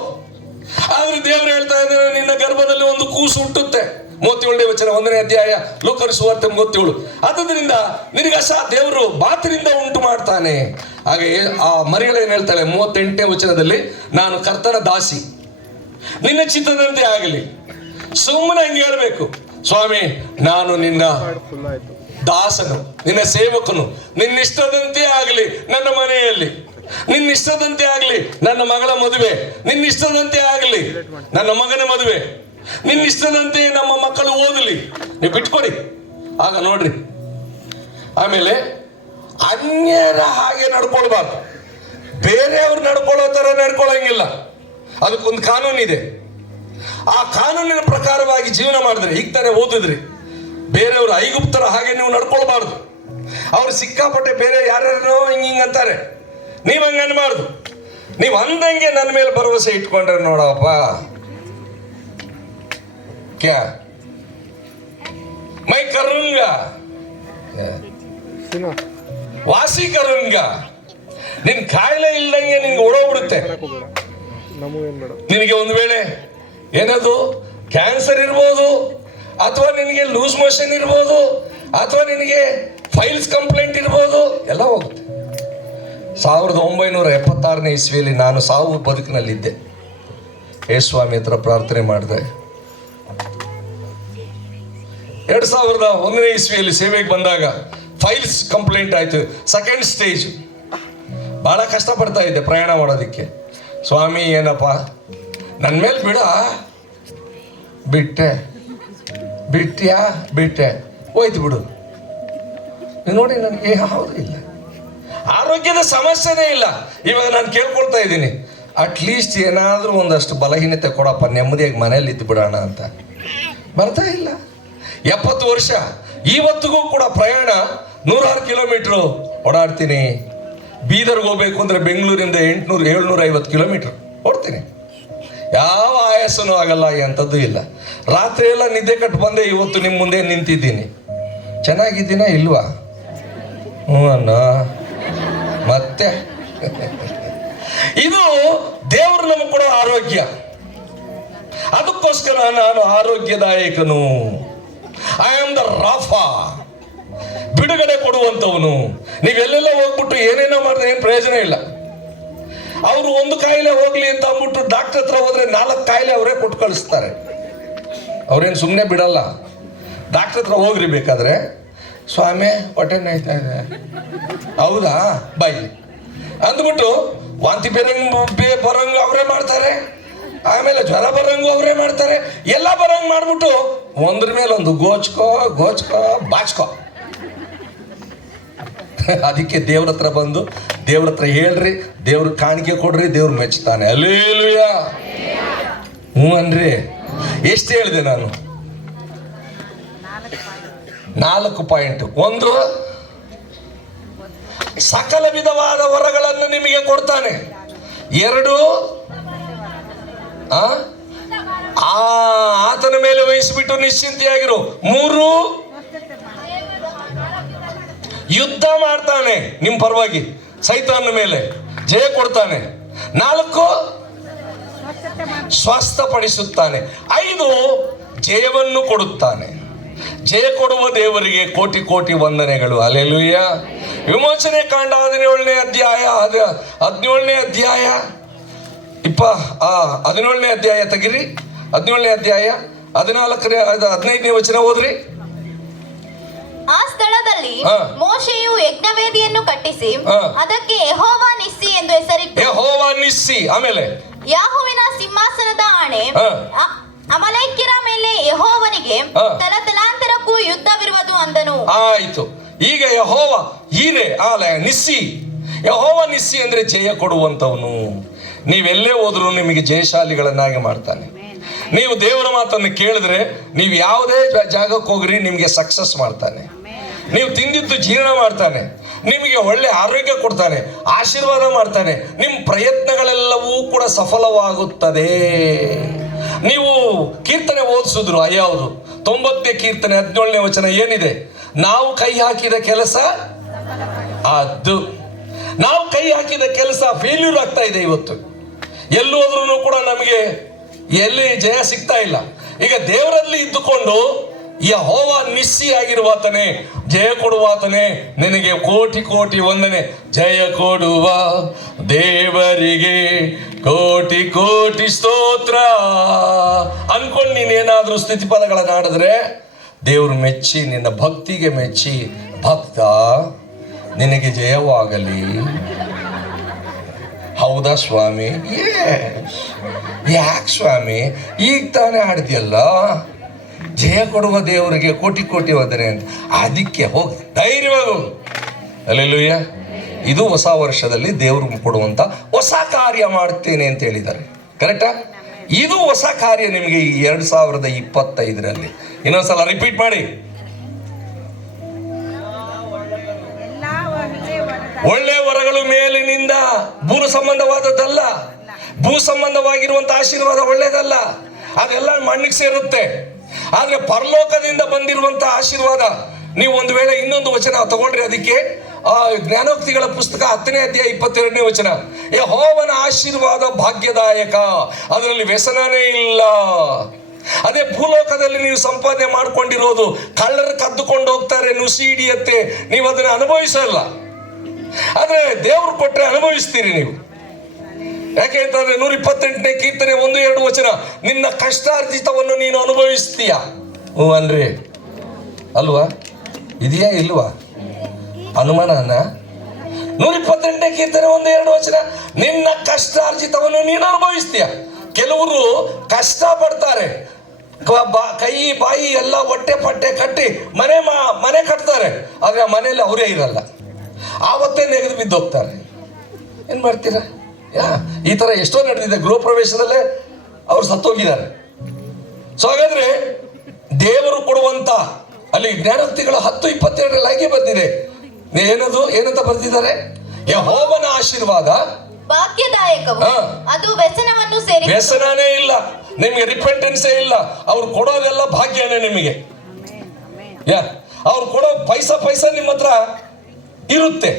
ಆದ್ರೆ ದೇವರು ಹೇಳ್ತಾ ಇದ್ದಾರೆ, ನಿನ್ನ ಗರ್ಭದಲ್ಲಿ ಒಂದು ಕೂಸು ಹುಟ್ಟುತ್ತೆ. 37ನೇ ವಚನ 1ನೇ ಅಧ್ಯಾಯ ಲೂಕನ ಸುವಾರ್ತೆ 37. ಆದ್ದರಿಂದ ನಿನಗೆ ದೇವರು ಮಾತಿನಿಂದ ಉಂಟು ಮಾಡ್ತಾನೆ. ಹಾಗೆ ಆ ಮರಿಗಳೇನು ಹೇಳ್ತಾಳೆ 38ನೇ ವಚನದಲ್ಲಿ, ನಾನು ಕರ್ತನ ದಾಸಿ, ನಿನ್ನ ಚಿತ್ತದಂತೆ ಆಗಲಿ. ಸುಮ್ಮನೆ ಹಂಗೆ ಹೇಳ್ಬೇಕು, ಸ್ವಾಮಿ ನಾನು ನಿನ್ನ ದಾಸನು, ನಿನ್ನ ಸೇವಕನು, ನಿನ್ನಿಷ್ಟದಂತೆ ಆಗಲಿ ನನ್ನ ಮನೆಯಲ್ಲಿ. ನಿನ್ನ ಇಷ್ಟದಂತೆ ಆಗಲಿ ನನ್ನ ಮಗಳ ಮದುವೆ, ನಿನ್ನ ಇಷ್ಟದಂತೆ ಆಗಲಿ ನನ್ನ ಮಗನ ಮದುವೆ, ನಿನ್ನ ಇಷ್ಟದಂತೆ ನಮ್ಮ ಮಕ್ಕಳು ಓದಲಿ, ನೀವು ಬಿಟ್ಕೊಡಿ. ಆಗ ನೋಡ್ರಿ. ಆಮೇಲೆ ಅನ್ಯರ ಹಾಗೆ ನಡ್ಕೊಳ್ಬಾರ್ದು, ಬೇರೆಯವ್ರು ನಡ್ಕೊಳ್ಳೋ ಥರ ನಡ್ಕೊಳ್ಳಂಗಿಲ್ಲ. ಅದಕ್ಕೊಂದು ಕಾನೂನಿದೆ. ಆ ಕಾನೂನಿನ ಪ್ರಕಾರವಾಗಿ ಜೀವನ ಮಾಡಿದ್ರೆ, ಈಗ ತಾನೇ ಓದಿದ್ರಿ, ಬೇರೆಯವರು ಐಗುಪ್ತರ ಹಾಗೆ ನೀವು ನಡ್ಕೊಳ್ಬಾರ್ದು. ಅವ್ರು ಸಿಕ್ಕಾಪಟ್ಟೆ ಬೇರೆ ಯಾರ್ಯಾರೋ ಹಿಂಗೆ ಅಂತಾರೆ, ನೀವು ಹಂಗೆ ಅನ್ಬಾರ್ದು. ನೀವು ಅಂದಂಗೆ ನನ್ನ ಮೇಲೆ ಭರವಸೆ ಇಟ್ಕೊಂಡ್ರೆ ನೋಡಪ್ಪ, ಕ್ಯಾ ಮೈ ಕರುಂಗ ವಾಸಿ ಕರುಂಗ, ನಿನ್ ಕಾಯಿಲೆ ಇಲ್ದಂಗೆ ನಿನ್ಗೆ ಓಡೋಗ್ಬಿಡುತ್ತೆ. ನಿನಗೆ ಒಂದು ವೇಳೆ ಏನದು ಕ್ಯಾನ್ಸರ್ ಇರ್ಬೋದು, ಅಥವಾ ನಿನಗೆ ಲೂಸ್ ಮೋಷನ್ ಇರ್ಬೋದು, ಅಥವಾ ನಿನಗೆ ಫೈಲ್ಸ್ ಕಂಪ್ಲೇಂಟ್ ಇರ್ಬೋದು, ಎಲ್ಲ ಹೋಗುತ್ತೆ. 1976ನೇ ಇಸ್ವಿಯಲ್ಲಿ ನಾನು ಸಾವು ಬದುಕಿನಲ್ಲಿದ್ದೆ. ಸ್ವಾಮಿ ಹತ್ರ ಪ್ರಾರ್ಥನೆ ಮಾಡಿದೆ. 2001ನೇ ಇಸ್ವಿಯಲ್ಲಿ ಸೇವೆಗೆ ಬಂದಾಗ ಫೈಲ್ಸ್ ಕಂಪ್ಲೇಂಟ್ ಆಯ್ತು, ಸೆಕೆಂಡ್ ಸ್ಟೇಜ್. ಬಹಳ ಕಷ್ಟಪಡ್ತಾ ಇದ್ದೆ ಪ್ರಯಾಣ ಮಾಡೋದಕ್ಕೆ. ಸ್ವಾಮಿ ಏನಪ್ಪ ನನ್ನ ಮೇಲೆ ಬಿಟ್ಟೆ ಹೋಯ್ತು ಬಿಡು. ನೋಡಿ ನನಗೆ ಯಾವುದು ಇಲ್ಲ, ಆರೋಗ್ಯದ ಸಮಸ್ಯೆನೇ ಇಲ್ಲ. ಇವಾಗ ನಾನು ಕೇಳ್ಕೊಳ್ತಾ ಇದ್ದೀನಿ, ಅಟ್ಲೀಸ್ಟ್ ಏನಾದರೂ ಒಂದಷ್ಟು ಬಲಹೀನತೆ ಕೊಡಪ್ಪ, ನೆಮ್ಮದಿಯಾಗಿ ಮನೇಲಿ ಇದ್ದು ಬಿಡೋಣ ಅಂತ. ಬರ್ತಾ ಇಲ್ಲ. 70 ವರ್ಷ ಇವತ್ತಿಗೂ ಕೂಡ ಪ್ರಯಾಣ 106 ಕಿಲೋಮೀಟ್ರು ಓಡಾಡ್ತೀನಿ. ಬೀದರ್ಗೆ ಹೋಗ್ಬೇಕು ಅಂದರೆ ಬೆಂಗಳೂರಿಂದ 750 ಕಿಲೋಮೀಟ್ರ್ ಓಡ್ತೀನಿ. ಯಾವ ಆಯಾಸನೂ ಆಗಲ್ಲ, ಎಂಥದ್ದು ಇಲ್ಲ. ರಾತ್ರಿ ಎಲ್ಲ ನಿದ್ದೆ ಕಟ್ಟು ಬಂದೆ, ಇವತ್ತು ನಿಮ್ಮ ಮುಂದೆ ನಿಂತಿದ್ದೀನಿ. ಚೆನ್ನಾಗಿದ್ದೀನಾ ಇಲ್ವಾ? ಅಣ್ಣ ಮತ್ತೆ ಇದು ದೇವರು ನಮಗೆ ಕೊಡೋ ಆರೋಗ್ಯ. ಅದಕ್ಕೋಸ್ಕರ ನಾನು ಆರೋಗ್ಯದಾಯಕನು. ಐ ಆಮ್ ದ ರಾಫಾ, ಬಿಡುಗಡೆ ಕೊಡುವಂಥವನು. ನೀವೆಲ್ಲೆಲ್ಲ ಹೋಗ್ಬಿಟ್ಟು ಏನೇನೋ ಮಾಡಿದ್ರೆ ಏನು ಪ್ರಯೋಜನ ಇಲ್ಲ. ಅವರು ಒಂದು ಕಾಯಿಲೆ ಹೋಗ್ಲಿ ಅಂತ ಅಂದ್ಬಿಟ್ಟು ಡಾಕ್ಟರ್ ಹತ್ರ ಹೋದ್ರೆ 4 ಕಾಯಿಲೆ ಅವರೇ ಕೊಟ್ಟು ಕಳಿಸ್ತಾರೆ. ಅವ್ರೇನು ಸುಮ್ಮನೆ ಬಿಡಲ್ಲ. ಡಾಕ್ಟರ್ ಹತ್ರ ಹೋಗ್ರಿ ಬೇಕಾದ್ರೆ, ಸ್ವಾಮಿ ಹೊಟ್ಟೆ ನೋಯ್ತಾ ಇದೆ, ಹೌದಾ ಬಾಯಿ ಅಂದ್ಬಿಟ್ಟು ವಾಂತಿ ಬರಂಗ ಅವರೇ ಮಾಡ್ತಾರೆ, ಆಮೇಲೆ ಜ್ವರ ಬರಂಗು ಅವರೇ ಮಾಡ್ತಾರೆ, ಎಲ್ಲ ಬರಂಗ್ ಮಾಡ್ಬಿಟ್ಟು ಒಂದ್ರ ಮೇಲೆ ಒಂದು ಗೋಚ್ಕೋ ಬಾಚ್ಕೋ. ಅದಕ್ಕೆ ದೇವ್ರ ಹತ್ರ ಬಂದು ದೇವ್ರ ಹತ್ರ ಹೇಳ್ರಿ, ದೇವ್ರ ಕಾಣಿಕೆ ಕೊಡ್ರಿ, ದೇವ್ರು ಮೆಚ್ತಾನೆ. ಅಲ್ಲೇಲುಯ್ಯ. ಅನ್ರಿ. ಎಷ್ಟು ಹೇಳಿದೆ ನಾನು? 4 ಪಾಯಿಂಟ್. 1, ಸಕಲ ವಿಧವಾದ ವರಗಳನ್ನು ನಿಮಗೆ ಕೊಡ್ತಾನೆ. 2, ಆತನ ಮೇಲೆ ವಹಿಸಿಬಿಟ್ಟು ನಿಶ್ಚಿಂತೆಯಾಗಿರು. 3, ಯುದ್ಧ ಮಾಡ್ತಾನೆ ನಿಮ್ಮ ಪರವಾಗಿ, ಸೈತಾನ ಮೇಲೆ ಜಯ ಕೊಡ್ತಾನೆ. 4, ಸ್ವಸ್ಥಪಡಿಸುತ್ತಾನೆ. 5, ಜಯವನ್ನು ಕೊಡುತ್ತಾನೆ. ಜಯ ಕೊಡುವ ದೇವರಿಗೆ ಕೋಟಿ ಕೋಟಿ ವಂದನೆಗಳು. ಹಲ್ಲೆಲೂಯ. ವಿಮೋಚನೆ ಕಾಂಡ 17ನೇ ಅಧ್ಯಾಯ 17ನೇ ಅಧ್ಯಾಯ 17ನೇ ಅಧ್ಯಾಯ ತೆಗಿರಿ. 17ನೇ ಅಧ್ಯಾಯ 15ನೇ ವಚನ ಓದ್ರಿ. ಆ ಸ್ಥಳದಲ್ಲಿ ಮೋಶೆಯು ಯಜ್ಞವೇದಿಯನ್ನು ಕಟ್ಟಿಸಿ ಅದಕ್ಕೆ ಯೆಹೋವ ನಿಸ್ಸಿ ಎಂದು ಹೆಸರಿಟ್ಟು, ಯೆಹೋವ ನಿಸ್ಸಿ, ಆಮೇಲೆ ಯಾಹುವಿನ ಸಿಂಹಾಸನದ ಆಣೆ, ಅಮಲೇಕ್ಯರ ಮೇಲೆ ಯೆಹೋವನಿಗೆ ತಲತಲಾಂತರಕ್ಕೂ ಯುದ್ಧವಿರುವುದು ಅಂದನು. ಆಯ್ತು. ಈಗ ಯೆಹೋವ ಈರೆ ನಿಸ್ಸಿ. ಯೆಹೋವ ನಿಸ್ಸಿ ಅಂದ್ರೆ ಜಯ ಕೊಡುವಂತವನು. ನೀವೆಲ್ಲೇ ಹೋದ್ರೂ ನಿಮಗೆ ಜಯಶಾಲಿಗಳನ್ನಾಗಿ ಮಾಡ್ತಾನೆ. ನೀವು ದೇವರ ಮಾತನ್ನು ಕೇಳಿದ್ರೆ ನೀವು ಯಾವುದೇ ಜಾಗಕ್ಕೆ ಹೋಗ್ರಿ, ನಿಮಗೆ ಸಕ್ಸಸ್ ಮಾಡ್ತಾನೆ. ನೀವು ತಿಂದಿದ್ದು ಜೀರ್ಣ ಮಾಡ್ತಾನೆ, ನಿಮಗೆ ಒಳ್ಳೆ ಆರೋಗ್ಯ ಕೊಡ್ತಾನೆ, ಆಶೀರ್ವಾದ ಮಾಡ್ತಾನೆ. ನಿಮ್ಮ ಪ್ರಯತ್ನಗಳೆಲ್ಲವೂ ಕೂಡ ಸಫಲವಾಗುತ್ತದೆ. ನೀವು ಕೀರ್ತನೆ ಓದಿಸಿದ್ರು, ಯಾವುದು 90ನೇ ಕೀರ್ತನೆ 17ನೇ ವಚನ ಏನಿದೆ? ನಾವು ಕೈ ಹಾಕಿದ ಕೆಲಸ ಅದು, ನಾವು ಕೈ ಹಾಕಿದ ಕೆಲಸ ಫೇಲ್ಯೂರ್ ಆಗ್ತಾ ಇದೆ. ಇವತ್ತು ಎಲ್ಲೋದ್ರೂ ಕೂಡ ನಮಗೆ ಎಲ್ಲಿ ಜಯ ಸಿಗ್ತಾ ಇಲ್ಲ. ಈಗ ದೇವರಲ್ಲಿ ಇದ್ದುಕೊಂಡು ಯೆಹೋವ ನಿಸ್ಸಿ ಆಗಿರುವಾತನೇ, ಜಯ ಕೊಡುವಾತನೇ, ನಿನಗೆ ಕೋಟಿ ಕೋಟಿ ವಂದನೆ. ಜಯ ಕೊಡುವ ದೇವರಿಗೆ ಕೋಟಿ ಕೋಟಿ ಸ್ತೋತ್ರ ಅನ್ಕೊಂಡು ನೀನೇನಾದ್ರೂ ಸ್ಥಿತಿ ಪದಗಳನ್ನು ಆಡಿದ್ರೆ ದೇವರು ಮೆಚ್ಚಿ, ನಿನ್ನ ಭಕ್ತಿಗೆ ಮೆಚ್ಚಿ, ಭಕ್ತ ನಿನಗೆ ಜಯವಾಗಲಿ, ಹೌದಾ ಸ್ವಾಮಿ? ಯಾಕೆ ಸ್ವಾಮಿ ಈಗ ತಾನೇ ಆಡ್ದಿಯಲ್ಲ, ಜಯ ಕೊಡುವ ದೇವರಿಗೆ ಕೋಟಿ ಕೋಟಿ ವಂದನೆ ಅಂತ. ಅದಕ್ಕೆ ಹೋಗಿ ಧೈರ್ಯವಾಗಿ ಹೋಗು. ಅಲ್ಲೆಲ್ಲೂಯ್ಯ. ಇದು ಹೊಸ ವರ್ಷದಲ್ಲಿ ದೇವರು ಕೊಡುವಂಥ ಹೊಸ ಕಾರ್ಯ ಮಾಡ್ತೇನೆ ಅಂತ ಹೇಳಿದ್ದಾರೆ. ಕರೆಕ್ಟಾ? ಇದು ಹೊಸ ಕಾರ್ಯ ನಿಮಗೆ ಈ 2025ರಲ್ಲಿ. ಇನ್ನೊಂದ್ಸಲ ರಿಪೀಟ್ ಮಾಡಿ. ಒಳ್ಳೆ ವರಗಳು ಮೇಲಿನಿಂದ, ಭೂ ಸಂಬಂಧವಾದದ್ದಲ್ಲ. ಭೂ ಸಂಬಂಧವಾಗಿರುವಂತ ಆಶೀರ್ವಾದ ಒಳ್ಳೇದಲ್ಲ, ಅದೆಲ್ಲ ಮಣ್ಣಿಗೆ ಸೇರುತ್ತೆ. ಆದ್ರೆ ಪರಲೋಕದಿಂದ ಬಂದಿರುವಂತ ಆಶೀರ್ವಾದ, ನೀವು ಒಂದು ವೇಳೆ ಇನ್ನೊಂದು ವಚನ ತಗೊಂಡ್ರಿ, ಅದಕ್ಕೆ ಜ್ಞಾನೋಕ್ತಿಗಳ ಪುಸ್ತಕ 10ನೇ ಅಧ್ಯಾಯ 22ನೇ ವಚನ, ಯೆಹೋವನ ಆಶೀರ್ವಾದ ಭಾಗ್ಯದಾಯಕ, ಅದರಲ್ಲಿ ವ್ಯಸನನೇ ಇಲ್ಲ. ಅದೇ ಭೂಲೋಕದಲ್ಲಿ ನೀವು ಸಂಪಾದನೆ ಮಾಡ್ಕೊಂಡಿರೋದು ಕಳ್ಳರು ಕದ್ದುಕೊಂಡು ಹೋಗ್ತಾರೆ, ನುಸಿ ಹಿಡಿಯತ್ತೆ, ನೀವು ಅದನ್ನ ಅನುಭವಿಸಲ್ಲ. ಆದ್ರೆ ದೇವ್ರು ಕೊಟ್ರೆ ಅನುಭವಿಸ್ತೀರಿ ನೀವು. ಯಾಕೆ ಅಂತಂದ್ರೆ 128ನೇ ಕೀರ್ತನೆ 1-2 ವಚನ, ನಿನ್ನ ಕಷ್ಟಾರ್ಜಿತವನ್ನು ನೀನು ಅನುಭವಿಸ್ತೀಯ. ಹ್ಞೂ ಅನ್ರಿ ಅಲ್ವಾ? ಇದೆಯಾ ಇಲ್ವಾ? ಅನುಮಾನನ? 128ನೇ ಕೀರ್ತನೆ 1-2 ವಚನ, ನಿನ್ನ ಕಷ್ಟಾರ್ಜಿತವನ್ನು ನೀನು ಅನುಭವಿಸ್ತೀಯ. ಕೆಲವರು ಕಷ್ಟ ಪಡ್ತಾರೆ, ಕೈ ಬಾಯಿ ಎಲ್ಲ ಹೊಟ್ಟೆ ಪಟ್ಟೆ ಕಟ್ಟಿ ಮನೆ ಕಟ್ತಾರೆ, ಆದ್ರೆ ಆ ಮನೆಯಲ್ಲಿ ಅವರೇ ಇರಲ್ಲ, ಆವತ್ತೇ ನೆಗೆದು ಬಿದ್ದೋಗ್ತಾರೆ. ಏನ್ ಮಾಡ್ತೀರಾ? ಈ ತರ ಎಷ್ಟೋ ನಡೆದಿದೆ. ಗೃಹ ಪ್ರವೇಶದಲ್ಲೇ ಅವ್ರು ಸತ್ತೋಗಿದ್ದಾರೆ. ಸೊ ಹಾಗಾದ್ರೆ ದೇವರು ಕೊಡುವಂತ, ಅಲ್ಲಿ ಜ್ಞಾನೋಕ್ತಿಗಳು 10:22 ಹಾಗೆ ಬಂದಿದೆ. ಏನಂತ ಬರ್ತಿದ್ದಾರೆ? ಯೆಹೋವನ ಆಶೀರ್ವಾದ ಭಾಗ್ಯದಾಯಕವು, ಅದು ವ್ಯಸನವನ್ನು ಸೇರಿ, ವ್ಯಸನನೇ ಇಲ್ಲ, ನಿಮಗೆ ರಿಪೆಂಟೆನ್ಸೇ ಇಲ್ಲ. ಅವ್ರು ಕೊಡೋದೆಲ್ಲ ಭಾಗ್ಯನೇ ನಿಮಗೆ. ಅವ್ರು ಕೊಡೋ ಪೈಸಾ ನಿಮ್ಮ ಹತ್ರ ಇರುತ್ತೆ,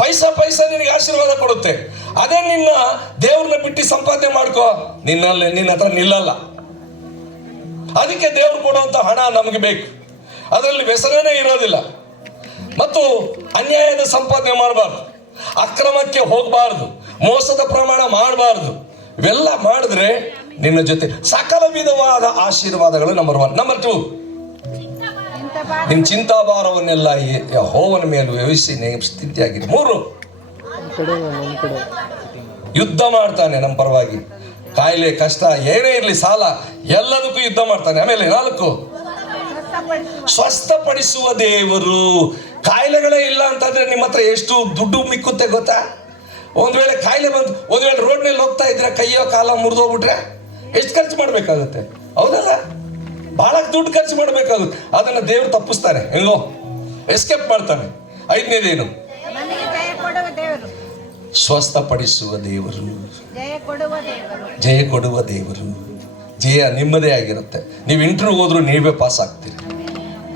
ಪೈಸಾ ನಿನಗೆ ಆಶೀರ್ವಾದ ಕೊಡುತ್ತೆ. ಅದೇ ನಿನ್ನ ದೇವ್ರನ್ನ ಬಿಟ್ಟು ಸಂಪಾದನೆ ಮಾಡ್ಕೋ, ನಿನ್ನ ಹತ್ರ ನಿಲ್ಲಲ್ಲ. ಅದಕ್ಕೆ ದೇವ್ರು ಕೊಡುವಂತ ಹಣ ನಮಗೆ ಬೇಕು, ಅದರಲ್ಲಿ ವ್ಯಸನನೇ ಇರೋದಿಲ್ಲ. ಮತ್ತು ಅನ್ಯಾಯದ ಸಂಪಾದನೆ ಮಾಡಬಾರ್ದು, ಅಕ್ರಮಕ್ಕೆ ಹೋಗಬಾರ್ದು, ಮೋಸದ ಪ್ರಮಾಣ ಮಾಡಬಾರ್ದು. ಇವೆಲ್ಲ ಮಾಡಿದ್ರೆ ನಿನ್ನ ಜೊತೆ ಸಕಲ ವಿಧವಾದ ಆಶೀರ್ವಾದಗಳು. ನಂಬರ್ 1. ನಂಬರ್ 2, ನಿನ್ನ ಚಿಂತಾಭಾರವನ್ನೆಲ್ಲ ಯೆಹೋವನ ಮೇಲೆ ವ್ಯವಸ್ಥೆ ಸ್ಥಿತಿಯಾಗಿದೆ. 3, ಯುದ್ಧ ಮಾಡ್ತಾನೆ ನಮ್ಮ ಪರವಾಗಿ. ಕಾಯಿಲೆ ಕಷ್ಟ ಏನೇ ಇರಲಿ, ಸಾಲ ಎಲ್ಲದಕ್ಕೂ ಯುದ್ಧ ಮಾಡ್ತಾನೆ. ಆಮೇಲೆ 4, ಸ್ವಸ್ಥಪಡಿಸುವ ದೇವರು. ಕಾಯಿಲೆಗಳೇ ಇಲ್ಲ ಅಂತಂದ್ರೆ ನಿಮ್ಮ ಹತ್ರ ಎಷ್ಟು ದುಡ್ಡು ಮಿಕ್ಕುತ್ತೆ ಗೊತ್ತಾ? ಒಂದ್ ವೇಳೆ ಕಾಯಿಲೆ ಬಂದು, ಒಂದ್ ವೇಳೆ ರೋಡ್ನಲ್ಲಿ ಹೋಗ್ತಾ ಇದ್ರೆ ಕೈಯೋ ಕಾಲ ಮುರಿದೋಗ್ಬಿಟ್ರೆ ಎಷ್ಟು ಖರ್ಚು ಮಾಡ್ಬೇಕಾಗುತ್ತೆ? ಹೌದಲ್ಲ? ಬಹಳ ದುಡ್ಡು ಖರ್ಚು ಮಾಡ್ಬೇಕಾಗುತ್ತೆ. ಅದನ್ನ ದೇವ್ರು ತಪ್ಪಿಸ್ತಾನೆ, ಹೆಂಗೋ ಎಸ್ಕೇಪ್ ಮಾಡ್ತಾನೆ. 5ನೇದೇನು? ಸ್ವಸ್ಥಪಡಿಸುವ ದೇವರು, ಜಯ ಕೊಡುವ ದೇವರು. ಜಯ ನಿಮ್ಮದೇ ಆಗಿರುತ್ತೆ. ನೀವು ಇಂಟರ್ವ್ಯೂ ಹೋದ್ರು ನೀವೇ ಪಾಸ್ ಆಗ್ತೀರಿ.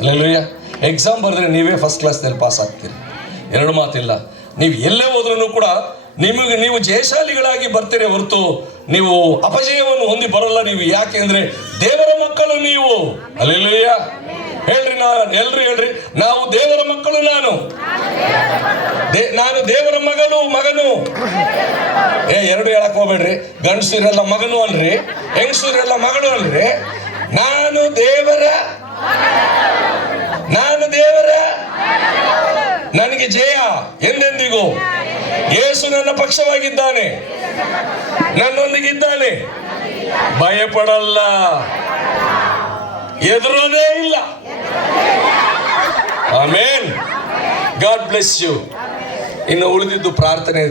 ಅಲ್ಲೆಲ್ಲೂಯ್ಯ. ಎಕ್ಸಾಮ್ ಬರೆದ್ರೆ ನೀವೇ ಫಸ್ಟ್ ಕ್ಲಾಸ್ನಲ್ಲಿ ಪಾಸ್ ಆಗ್ತೀರಿ, 2 ಮಾತಿಲ್ಲ. ನೀವು ಎಲ್ಲೇ ಹೋದ್ರೂ ಕೂಡ ನೀವು ಜಯಶಾಲಿಗಳಾಗಿ ಬರ್ತೀರಿ ಹೊರತು ನೀವು ಅಪಜಯವನ್ನು ಹೊಂದಿ ಬರಲ್ಲ ನೀವು. ಯಾಕೆ ಅಂದ್ರೆ ದೇವರ ಮಕ್ಕಳು ನೀವು. ಅಲ್ಲೆಲ್ಲೂಯ್ಯ. ಹೇಳ್ರಿ, ಎಲ್ರು ಹೇಳ್ರಿ, ನಾವು ದೇವರ ಮಕ್ಕಳು. ನಾನು ದೇವರ ಮಗನು. 2 ಹೇಳಕ್ ಹೋಗ್ಬೇಡ್ರಿ. ಗಂಡಸೂರೆಲ್ಲ ಮಗನು ಅಲ್ರಿ, ಹೆಂಗಸೂರೆಲ್ಲ ಮಗಳು ಅಲ್ರಿ. ನಾನು ದೇವರ, ನನಗೆ ಜಯ ಎಂದೆಂದಿಗೂ. ಯೇಸು ನನ್ನ ಪಕ್ಷವಾಗಿದ್ದಾನೆ, ನನ್ನೊಂದಿಗಿದ್ದಾನೆ, ಭಯಪಡಲ್ಲ, ಎದುರೋದೇ ಇಲ್ಲ. ಆಮೇನ್. God bless you. ಇನ್ನು ಉಳಿದಿದ್ದು ಪ್ರಾರ್ಥನೆ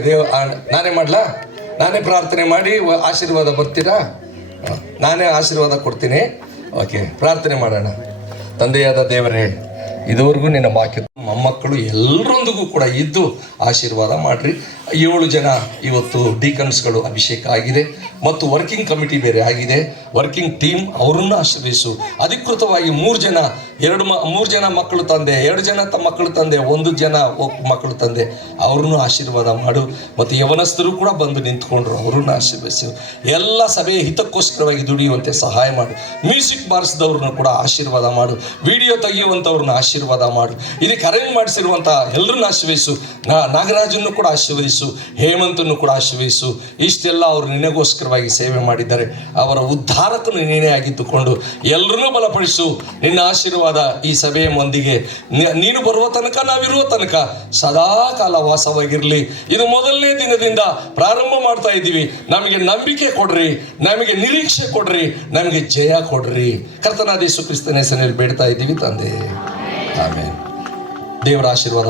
ನಾನೇ ಪ್ರಾರ್ಥನೆ ಮಾಡಿ ಆಶೀರ್ವಾದ ಬರ್ತೀರಾ? ನಾನೇ ಆಶೀರ್ವಾದ ಕೊಡ್ತೀನಿ. ಓಕೆ, ಪ್ರಾರ್ಥನೆ ಮಾಡೋಣ. ತಂದೆಯಾದ ದೇವರೇ, ಇದುವರೆಗೂ ನಿನ್ನ ವಾಕ್ಯ ಮೊಮ್ಮಕ್ಕಳು ಎಲ್ಲರೊಂದಿಗೂ ಕೂಡ ಇದ್ದು ಆಶೀರ್ವಾದ ಮಾಡ್ರಿ. 7 ಜನ ಇವತ್ತು ಡೀಕನ್ಸ್ಗಳು ಅಭಿಷೇಕ ಆಗಿದೆ ಮತ್ತು ವರ್ಕಿಂಗ್ ಕಮಿಟಿ ಬೇರೆ ಆಗಿದೆ. ವರ್ಕಿಂಗ್ ಟೀಮ್ ಅವರನ್ನು ಆಶೀರ್ವದಿಸು. ಅಧಿಕೃತವಾಗಿ 3 ಜನ ಮಕ್ಕಳು ತಂದೆ, 2 ಜನ ಮಕ್ಕಳು ತಂದೆ, 1 ಜನ ಮಕ್ಕಳು ತಂದೆ, ಅವ್ರನ್ನೂ ಆಶೀರ್ವಾದ ಮಾಡು. ಮತ್ತು ಯವನಸ್ಥರು ಕೂಡ ಬಂದು ನಿಂತ್ಕೊಂಡ್ರು, ಅವ್ರನ್ನ ಆಶೀರ್ವದಿಸು. ಎಲ್ಲ ಸಭೆಯ ಹಿತಕ್ಕೋಸ್ಕರವಾಗಿ ದುಡಿಯುವಂತೆ ಸಹಾಯ ಮಾಡು. ಮ್ಯೂಸಿಕ್ ಬಾರಿಸಿದವ್ರನ್ನ ಕೂಡ ಆಶೀರ್ವಾದ ಮಾಡು. ವಿಡಿಯೋ ತೆಗೆಯುವಂಥವ್ರನ್ನ ಆಶೀರ್ವಾದ ಆಶೀರ್ವಾದ ಮಾಡು. ಇದಕ್ಕೆ ಅರೇಂಜ್ ಮಾಡಿಸಿರುವಂಥ ಎಲ್ಲರನ್ನ ಆಶೀರ್ವದಿಸು. ನಾಗರಾಜನ್ನು ಕೂಡ ಆಶೀರ್ವದಿಸು, ಹೇಮಂತನ್ನು ಕೂಡ ಆಶೀರ್ವದಿಸು. ಇಷ್ಟೆಲ್ಲ ಅವರು ನಿನಗೋಸ್ಕರವಾಗಿ ಸೇವೆ ಮಾಡಿದ್ದಾರೆ. ಅವರ ಉದ್ಧಾರಕನು ನೀನೇ ಆಗಿದ್ದುಕೊಂಡು ಎಲ್ಲರನ್ನೂ ಬಲಪಡಿಸು. ನಿನ್ನ ಆಶೀರ್ವಾದ ಈ ಸಭೆಯ ಮಂದಿಗೆ ನೀನು ಬರುವ ತನಕ, ನಾವಿರುವ ತನಕ ಸದಾ ಕಾಲ ವಾಸವಾಗಿರಲಿ. ಇದು ಮೊದಲನೇ ದಿನದಿಂದ ಪ್ರಾರಂಭ ಮಾಡ್ತಾ ಇದ್ದೀವಿ. ನಮಗೆ ನಂಬಿಕೆ ಕೊಡ್ರಿ, ನಮಗೆ ನಿರೀಕ್ಷೆ ಕೊಡ್ರಿ, ನಮಗೆ ಜಯ ಕೊಡ್ರಿ. ಕರ್ತನಾದ ಯೇಸು ಕ್ರಿಸ್ತನ ಹೆಸರಿನಲ್ಲಿ ಬೇಡ್ತಾ ಇದ್ದೀವಿ ತಂದೆ, ಆಮೇಲೆ. ದೇವರ ಆಶೀರ್ವಾದ